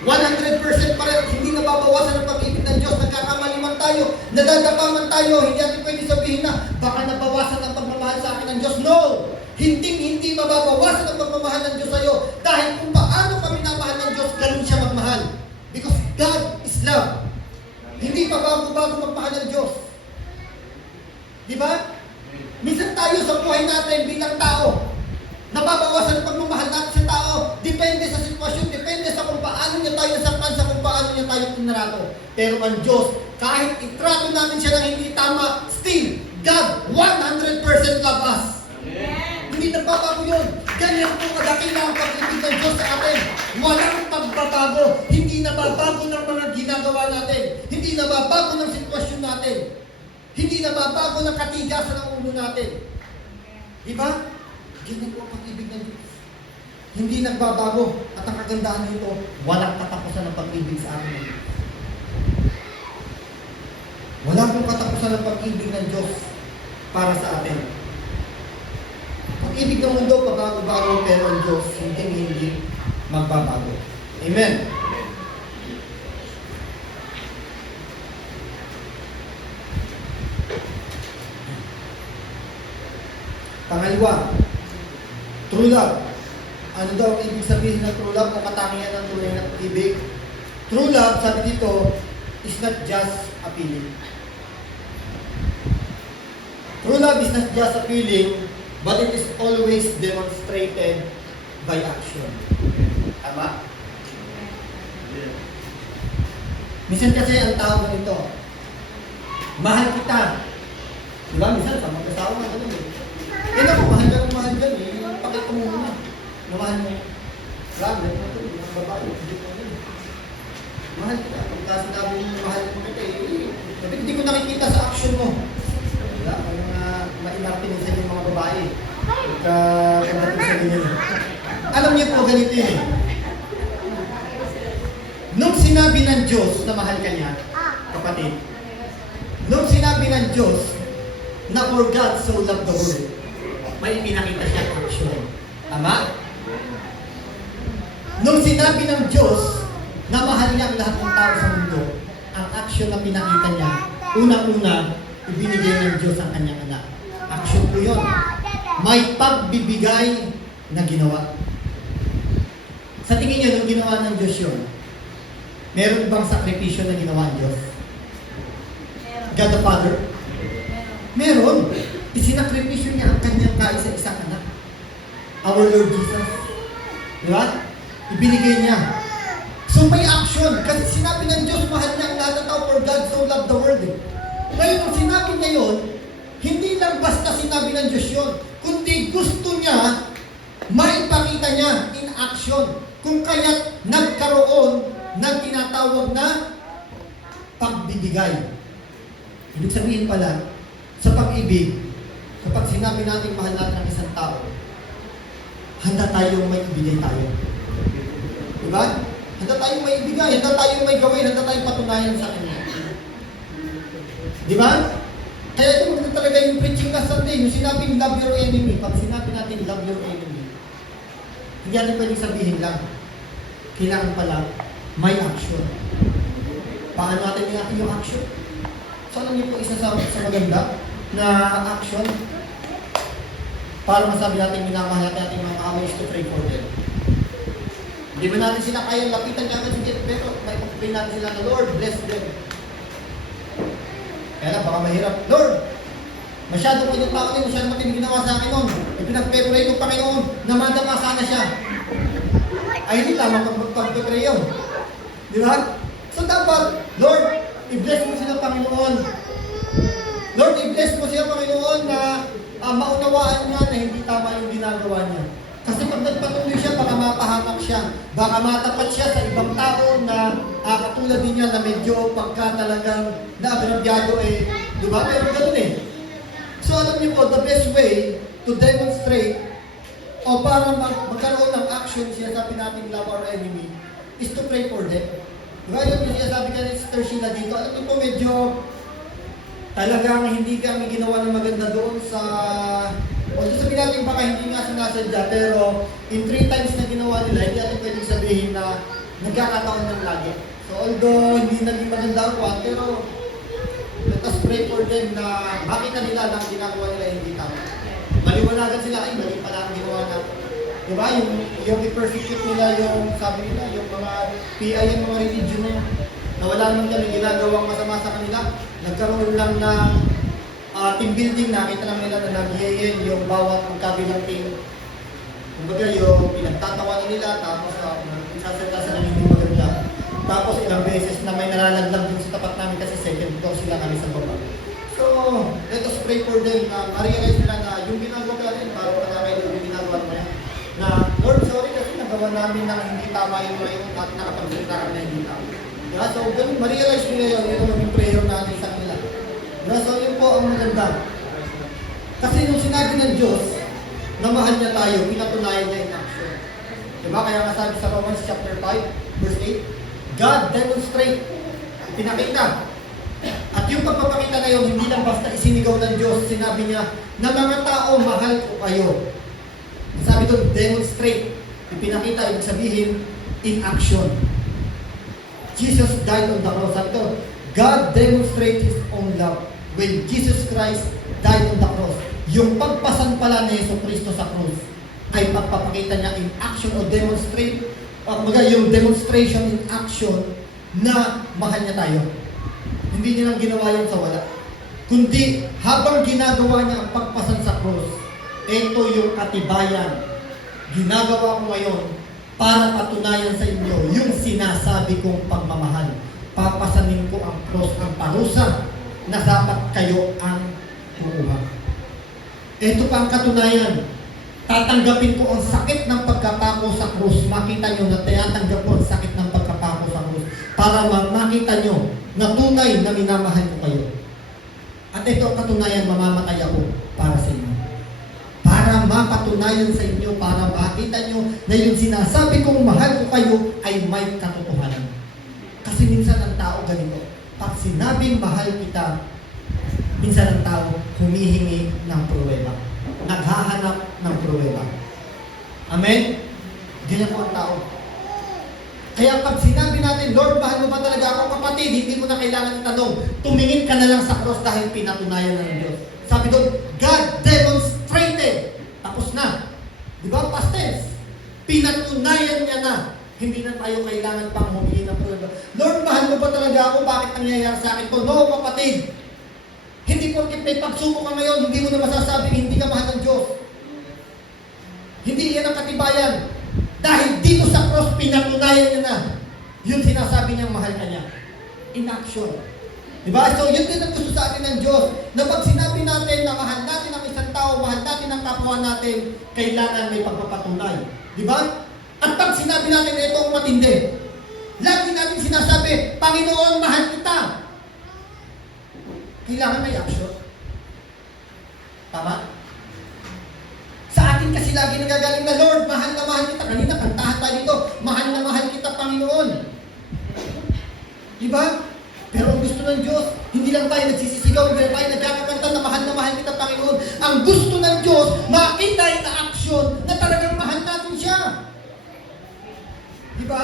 100% pa rin, hindi nababawasan ang pag-ibig ng Diyos. Nagkakamali man tayo, nadadapa man tayo, hindi natin pwede sabihin na baka nabawasan ang pagmamahal sa akin ng Diyos. No! Hindi mababawasan ang pagmamahal ng Diyos sa iyo. Dahil kung paano kami minamahal ng Diyos, ganun siya magmahal. Because God is love. Hindi pa bago-bago magmahal ng Diyos. Di ba? Minsan tayo sa buhay natin bilang tao, nababawasan ang pagmamahal natin sa tao. Depende sa sitwasyon, depende sa kung paano niya tayo nasaktan, sa kung paano niya tayo tinrato. Pero ang Diyos, kahit itrato natin siya ng hindi tama, still, God 100% love us. Hindi nagbabago yun. Ganyan po kadakila ang pag-ibig ng Diyos sa atin. Walang pagbabago. Hindi nababago ng mga ginagawa natin. Hindi nababago ng sitwasyon natin. Hindi nababago ng katigasan ng ulo natin. Diba? Ganyan po ang pag-ibig ng Diyos. Hindi nagbabago. At ang kagandahan nito, walang katapusan ng pag-ibig sa atin. Walang pong katapusan ng pag-ibig ng Diyos para sa atin. Pag-ibig ng mundo, pabago-bago, pero ang Diyos, hindi magbabago. Amen. Pangalawa, true love. Ano daw ang ibig sabihin ng true love o katangian ng tunay na pag-ibig? True love, sabi dito, is not just a feeling. True love is not just a feeling, but it is always demonstrated by action. Tama? Minsan kasi ang tao ganito, mahal kita. Diba? Minsan sa mag-asawa na gano'n eh. Kaya ako, mahal ka eh. Pakita mo muna. Mahal mo. Grabe, mga babae, hindi mo yun. Mahal kita. Pagka sinabi mo mahal mo kita eh, hindi ko nakikita sa action mo. Diba? Ang mga mainarte minsan yung mga babae. Pagdating sa ganyan. Alam niyo po, ganito yun eh. Nung sinabi ng Diyos na mahal ka niya, kapatid, nung sinabi ng Diyos na for God so loved the world, may pinakita siya action. Tama? Nung sinabi ng Diyos na mahal niya ang lahat ng tao sa mundo, ang action na pinakita niya, unang-una, ibinigay ng Diyos ang kanyang anak. Action po yun. May pagbibigay na ginawa. Sa tingin niyo, nung ginawa ng Diyos yun, meron bang sakripisyo na ginawa ng Diyos? God the Father? Meron. Isinakripisyo niya ang kanyang kaisa-isang anak. Our Lord Jesus. Diba? Ibinigay niya. So may action. Kasi sinabi ng Diyos, mahal niya ang lahat ng tao, for God so loved the world. Ngayon, kung sinabi niya yun, hindi lang basta sinabi ng Diyos yun, kundi gusto niya, maipakita niya in action. Kung kaya't nagkaroon ng tinatawag na pagbibigay. Ibig sabihin pala, sa pag-ibig, kapag sinabi natin mahal natin ang isang tao, handa tayong may ibigay tayo. Diba? Handa tayong may ibigay, handa tayong may gawin, handa tayong patunayan sa kanya. Diba? Kaya ito maganda talaga yung preaching last Sunday, yung sinabing love your enemy. Pag sinabi natin love your enemy, hindi natin pwedeng sabihin lang. Kailangan pala may action. Paano natin natin yung action? So alam niyo po isa sa maganda na action para masabi natin minamahal natin mga kamay to pray for them. Hindi ba natin sila kayang lapitan kagad hindi, pero may pag-pray natin sila na Lord, bless them. Kaya lang, baka mahirap. Lord, masyado ko yung tao din, masyado matin ginawa sa akin noon. Ipinag-pray ko Panginoon, namadama sana siya. Ay, hindi tama pag-pray yun. Di ba? So dapat, Lord, i-bless mo sila Panginoon. Lord, i-bless mo sila Panginoon na maunawaan niya na hindi tama yung ginagawa niya. Kasi pag nagpatuloy siya, baka mapahamak siya. Baka matapat siya sa ibang tao na katulad din niya na medyo pagka talagang naagrabyado eh. Di ba? Pero ganun eh. So alam niyo po, the best way to demonstrate o para magkaroon ng action siya, sabi natin love our enemy, is to pray for them. Diba yung sinasabi ka ni Sister Sheila dito, alam niyo po medyo talagang hindi kami ginawa ng maganda doon sa, although sabihin natin baka hindi nga sinasadya, pero in 3 times na ginawa nila, hindi natin pwedeng sabihin na nagkakataon ng lagi. So although hindi naging maganda ako, pero let us pray for them na makita nila na ang ginagawa nila hindi tama. Maliwanagan sila, ay mali pala ang ginawa natin. Diba? Yung i-persecute nila yung, sabi nila, yung mga PI, yung mga religion na yun. Na wala naman kami ginagawang masama sa kanila. Nagkaroon lang ng team building, nakita lang nila na nag-iyen yung bawat magkabilang team. Kumbaga yung pinagtatawanan nila, tapos isasalita sa namin yung maganda. Tapos ilang beses na may nalalaglag dun sa tapat namin kasi second floor sila kami sa baba. So, let us pray for them na ma-realize nila na yung ginagawa natin, parang pagkakail yung ginagawa mo yan. Na, Lord, sorry kasi nagawa namin na hindi tama yung mga yun at nakapagsalita kami na hindi tama. Diba? So, ganun, ma-realize nila yun, yung maging prayer natin sa kanila. Diba? So, yun po ang maganda. Kasi nung sinabi ng Diyos, na mahal niya tayo, pinatunayan niya in action. Diba? Kaya nga sabi sa Romans chapter 5, verse 8, God demonstrate, pinakita. At yung pagpapakita na yun, hindi lang basta isinigaw ng Diyos, sinabi niya, na mga tao, mahal ko kayo. Sabi doon, demonstrate. Ipinakita, ibig sabihin, in action. Jesus died on the cross. Sabi doon, God demonstrates His own love when Jesus Christ died on the cross. Yung pagpasan pala ni Yesu Cristo sa cross ay pagpapakita niya in action o demonstrate, yung demonstration in action na mahal niya tayo. Hindi niya lang ginawa yan sa wala. Kundi habang ginagawa niya ang pagpasan sa cross, ito yung katibayan. Ginagawa ko ngayon para patunayan sa inyo yung sinasabi kong pagmamahal. Papasanin ko ang cross, ang parusa na dapat kayo ang kumuha. Ito pa ang katunayan. Tatanggapin ko ang sakit ng pagkapako sa krus. Makita nyo na tatanggap ko ang sakit ng pagkapako sa krus para makita nyo na tunay na minamahal ko kayo. At ito ang katunayan, mamamatay ako para sa inyo. Para mapatunayan sa inyo, para makita nyo na yung sinasabi kong mahal ko kayo ay may katotohanan. Kasi minsan ang tao ganito. Pag sinabing mahal kita, minsan ang tao humihingi ng pruweba. Naghahanap ng pruweba. Amen? Ganyan po ang tao. Kaya pag sinabi natin, Lord, mahal mo ba talaga ako? Kapatid, hindi mo na kailangan itanong. Tumingin ka na lang sa cross dahil pinatunayan ng Diyos. Sabi doon, God demonstrated. Tapos na. Di ba? Past tense. Pinatunayan niya na. Hindi na tayo kailangan pang humingi ng pruweba. Lord, mahal mo ba talaga ako? Bakit nangyayari sa akin to? No, kapatid. Hindi porket may pagsubok ka ngayon, hindi mo na masasabing hindi ka mahal ng Diyos. Hindi yan ang katibayan. Dahil dito sa cross, pinatunayan niya na yung sinasabi niyang mahal ka niya. In action. Diba? So, yun din ang gusto sa atin ng Diyos. Na pag sinabi natin na mahal natin ang isang tao, mahal natin ang kapwa natin, kailangan may pagpapatunay. Diba? At pag sinabi natin ito ang matindi, lagi natin sinasabi, Panginoon, mahal kita. Kailangan may action. Tama? Sa atin kasi lagi nagagaling na, Lord, mahal na mahal kita. Kanina, kantahan tayo dito, mahal na mahal kita, Panginoon. Diba? Pero ang gusto ng Diyos, hindi lang tayo nagsisisigaw, hindi lang tayo nagkakakanta na mahal kita, Panginoon. Ang gusto ng Diyos, makita in action na talagang mahal natin siya. Diba?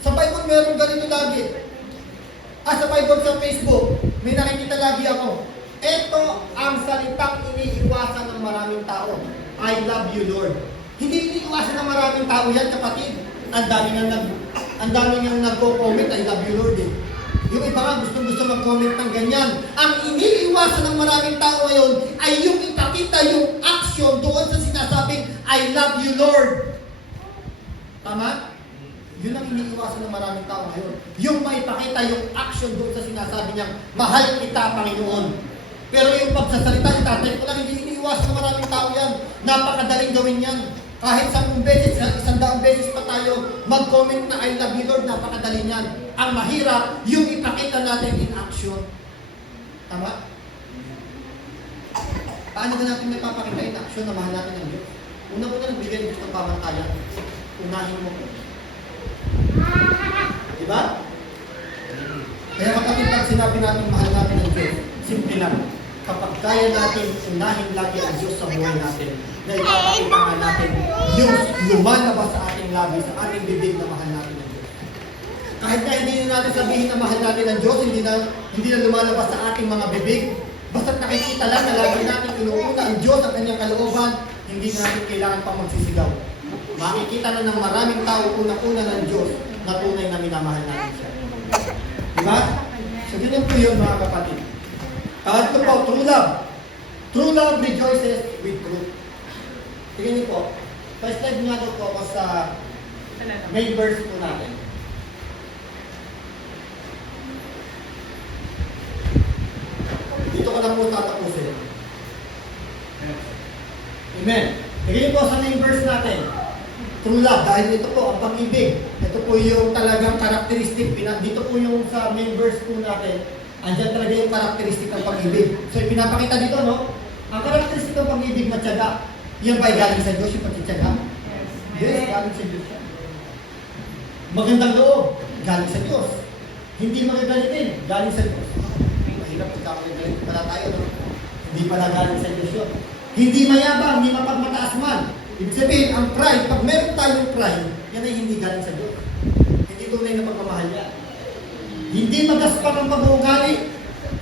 Sa Bible, meron ganito lagi. Sa Bible sa Facebook, may nakikita lagi ako. Ito ang salitang iniiwasan ng maraming tao. I love you, Lord. Hindi iniiwasan ng maraming tao yan, kapatid. Ang dami niyang nagko-comment, I love you, Lord. Yung iba nga gusto mag-comment ng ganyan. Ang iniiwasan ng maraming tao ngayon ay yung ipakita yung action doon sa sinasabing, I love you, Lord. Tama? Yun ang iniiwasan ng maraming tao ngayon. Yung maipakita yung action doon sa sinasabi niyang, mahal kita, Panginoon. Pero yung pagsasalita, itatay ko lang, hindi iniiwasan ng maraming tao yan. Napakadaling gawin yan. Kahit 10 beses, 100 beses pa tayo mag-comment na I love you, Lord, napakadali niyan. Ang mahirap, yung ipakita natin in action. Tama? Paano ba natin may papakita in action na mahal natin ang Diyos? Una-una nagbigay ng Diyos ng pamantayan. unahin mo. Diba? Kaya kapatid, pag sinabi natin mahal natin ang Diyos, simple lang. Kapag kaya natin unahin lagi ang Diyos sa buhay natin, na ipapakita nga natin yung lumalabas sa ating labi, sa ating bibig na mahal natin ang Diyos. Kahit na hindi na natin sabihin na mahal natin ang Diyos, hindi na lumalabas sa ating mga bibig, basta't nakikita lang na lagi natin inuuna ang Diyos ang kanyang kalooban, hindi na natin kailangan pang magsisigaw. Makikita na ng maraming tao unang-una ng Diyos na tunay na minamahal natin siya. Diba? So, ganyan po yun mga kapatid. Pangatlo po, true love. True love rejoices with truth. Tingnan niyo po. First slide nga daw po ako sa main verse po natin. Dito ko lang po tatapusin. Amen. Tingnan niyo po sa main verse natin. True love, dahil ito po ang pag-ibig. Ito po yung talagang karakteristik. Dito po yung sa main verse po natin. Andiyan talaga yung karakteristik ng pag-ibig. So, ipinapakita dito, no? Ang karakteristik ng pag-ibig, matyaga. Yan ba ay galing sa Diyos yung pagtsatsaga? Yes, galing sa Diyos. Magandang loob, galing sa Diyos. Hindi magagalitin, galing sa Diyos. Mahirap pagkakagalit pala tayo, no? Hindi pala galing sa Diyos yun. Hindi mayabang, hindi mapagmataas man. Ibig sabihin, ang pride, pag meron tayong pride, yan ay hindi galing sa Diyos. Hindi tunay na pagmamahal yan. Hindi magaspang ang pag-uugali.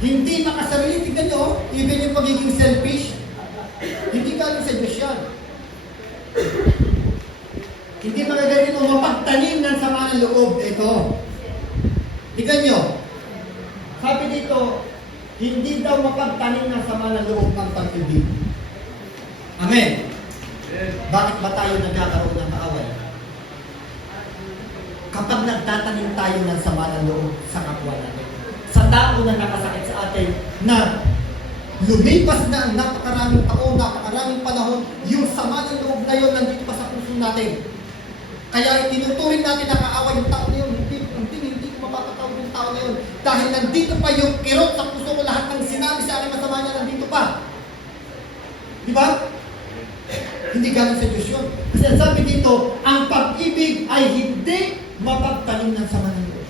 Hindi makasarili. Tignan nyo, even yung pagiging selfish, hindi galing sa Diyos yan. Hindi magagalito mapagtanim ng sama ng loob. Ito. Tignan nyo. Sabi dito, hindi daw mapagtanim ng sama ng loob ang pag-ibig. Amen. Bakit ba tayo nagkakaroon ng kaaway? Kapag nagtatanim tayo ng sama ng loob sa kapwa natin, sa tao na nakasakit sa atin, na lumipas na ang napakaraming taon, napakaraming panahon, yung sama ng loob na yun nandito pa sa puso natin. Kaya tinuturing natin na kaaway yung tao na yun, hindi ko mapapatawag yung tao na yun. Dahil nandito pa yung kirot sa puso ko, lahat ng sinabi sa akin masama niya nandito pa. Di ba? Hindi galing sa Diyos yun. Kasi ang sabi dito, ang pag-ibig ay hindi mapagtanim ng sama ng loob.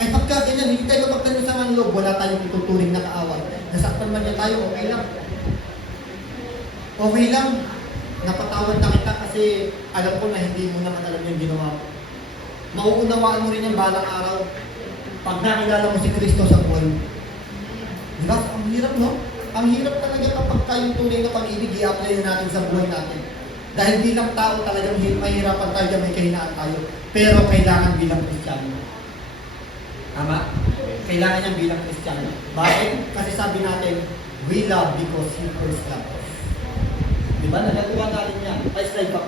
Ay pagka ganyan, hindi tayo mapagtanim ng sama ng loob, wala tayong ituturing na kaaway. Nasaktan man niya tayo, okay lang. Okay lang. Napatawad na kita kasi alam ko na hindi mo naman alam yung ginawa mo. Mauunawaan mo rin yung balang araw pag nakilala mo si Kristo sa buhay. Diba? Ang hirap, no? Ang hirap talaga kapag tayong tunay na pag-ibig i-apply natin sa buhay natin. Dahil bilang tao talagang mahirapan tayo, may kahinaan tayo. Pero kailangan bilang Kristiyano. Tama? Kailangan niya bilang Kristiyano. Bakit? Kasi sabi natin, we love because He first loved us. Diba? Nagatuwa natin yan. Ay, slide pa.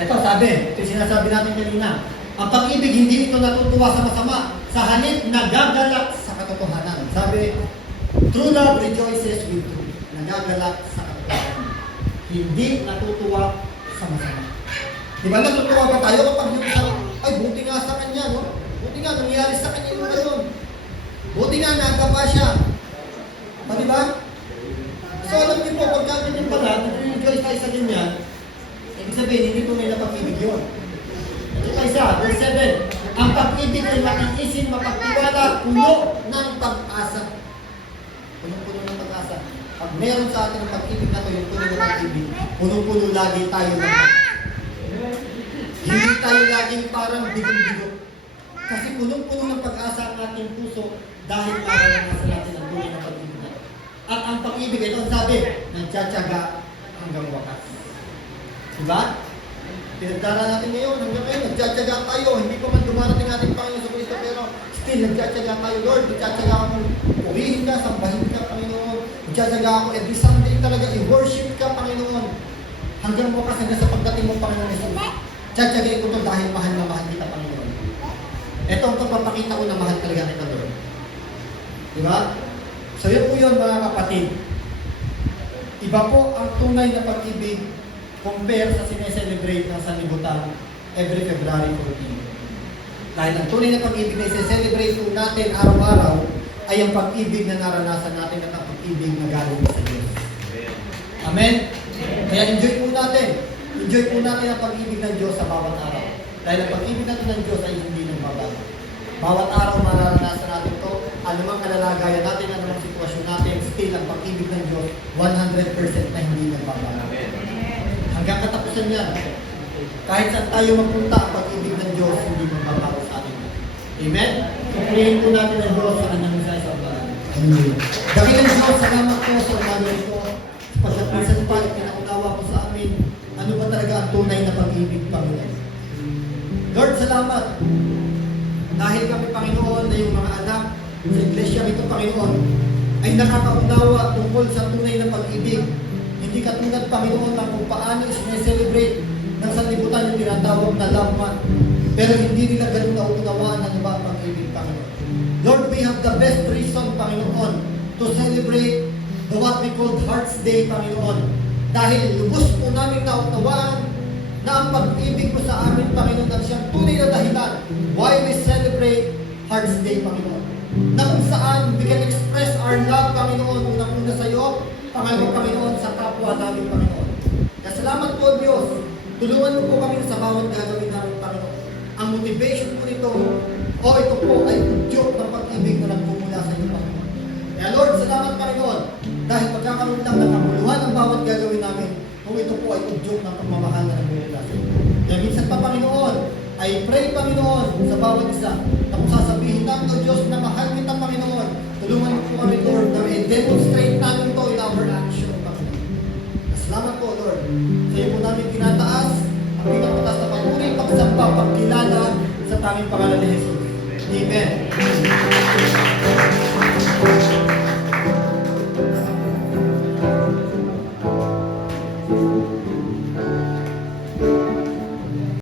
Ito, sabi. Ito yung sinasabi natin kanina. Ang pag-ibig, hindi ito natutuwa sa masama. Sa halip, nagagalak sa katotohanan. Sabi, true love rejoices with truth. Nagagalak sa katotohanan. Hindi natutuwa sa masama. Diba natutuwa ba tayo kapag yung isang, ay buti nga sa kanya, no? Buti nga, nangyari sa kanya yung gano'n. Buti nga, nagkapa siya. Diba? So alam niyo po, pagka ganyan pala, nag-rejoice tayo sa ganyan, ibig sabihin, hindi po nila pag-ibig yun. Ito tayo sa, verse 7, ang pag-ibig ay makikisin, mapagtiwala, puno ng pag-asa. Puno-puno ng pag-asa. Pag meron sa atin ang pag-ibig na ito, yung puno ng pag-ibig, puno-puno lagi tayo ng hindi tayo laging parang bigo-bigo. Kasi punong-puno ng pag-asa ang ating puso dahil maranasan natin ang tunay na pag-ibig na ito. At ang pag-ibig, ito ang sabi, nagtsatsaga hanggang wakas. Diba? Pinagdara natin ngayon, hanggang ngayon, nagtsatsaga tayo. Hindi pa man dumarating ating Panginoon sa Kristo, pero still, nagtsatsaga tayo. Lord, nagtsatsaga ako, purihin ka, sambahin ka, Panginoon. Nagtsatsaga ako, every Sunday talaga, i-worship ka, Panginoon. Hanggang wakas, hanggang sa pagdating mo, Panginoon Jesus. Tsatsagay ko to dahil mahal na mahal kita, Panginoon. Ito ang pagpapakita ko na mahal talaga kita, Lord. Diba? So yun po yun, mga kapatid. Iba po ang tunay na pag-ibig compare sa sineselebrate ng sanlibutan every February 14. Dahil ang tunay na pag-ibig na sineselebrate po natin araw-araw ay ang pag-ibig na naranasan natin at ang pag-ibig na galing sa Diyos. Amen? Kaya enjoy po natin. Enjoy po natin ang pag-ibig ng Diyos sa bawat araw. Dahil ang pag-ibig natin ng Diyos ay hindi nagbabago. Bawat araw mararanasan natin ito. Anumang kalalagayan natin, anumang sitwasyon natin, still ang pag-ibig ng Diyos 100% na hindi nagbabago. Hanggang katapusan yan. Kahit saan tayo magpunta, ang pag-ibig ng Diyos hindi magbabago sa atin. Amen? Purihin po natin ang Diyos sa kanyang mensahe sa umaga. Amen. Dakilang Diyos, salamat po sa umaga ito. Sapagkat minsan pa, pinaunawa po sa amin, ano ba talaga ang tunay na pag-ibig, Panginoon. Lord, salamat. Dahil kami, Panginoon, na yung mga anak sa iglesia nito, Panginoon, ay nakakaunawa tungkol sa tunay na pag-ibig. Hindi katulad, Panginoon, ng kung paano is-celebrate ng sanlibutan yung tinatawag na love month. Pero hindi nila ganun na unawaan ano ba ang pag-ibig, Panginoon. Lord, we have the best reason, Panginoon, to celebrate the what we call Hearts Day, Panginoon. Dahil lubos po namin naunawaan na ang pag-ibig mo sa amin, Panginoon, ang siyang tunay na dahilan why we celebrate Hearts Day, Panginoon. Na kung saan we can express our love, Panginoon, unang-una sa iyo, pangalawa, Panginoon, sa kapwa namin, Panginoon. Kaya salamat po, Diyos. Tulungan mo po kami sa bawat gagawin namin, Panginoon. Ang motivation po nito, ito po ay udyok ng pag-ibig na nagpumula sa iyo, Panginoon. Kaya Lord, salamat, Panginoon, dahil pagkakaroon lang ng kabuluhan ang bawat gagawin namin, kung ito po ay udyok ng pagmamahal na nagpumula sa iyo. Kaya minsan pa, Panginoon, I pray, Panginoon, sa bawat isa, na kung sasabihin namin, O Diyos, na mahal kita, Panginoon, tulungan mo po kami, Lord, na i-demonstrate namin ito in our action, Panginoon. Salamat po, Lord. Sa iyo po namin tinataas ang pinakatas na patuloy pagsamba, pagkilala sa tanging pangalan ni Jesus. Amen.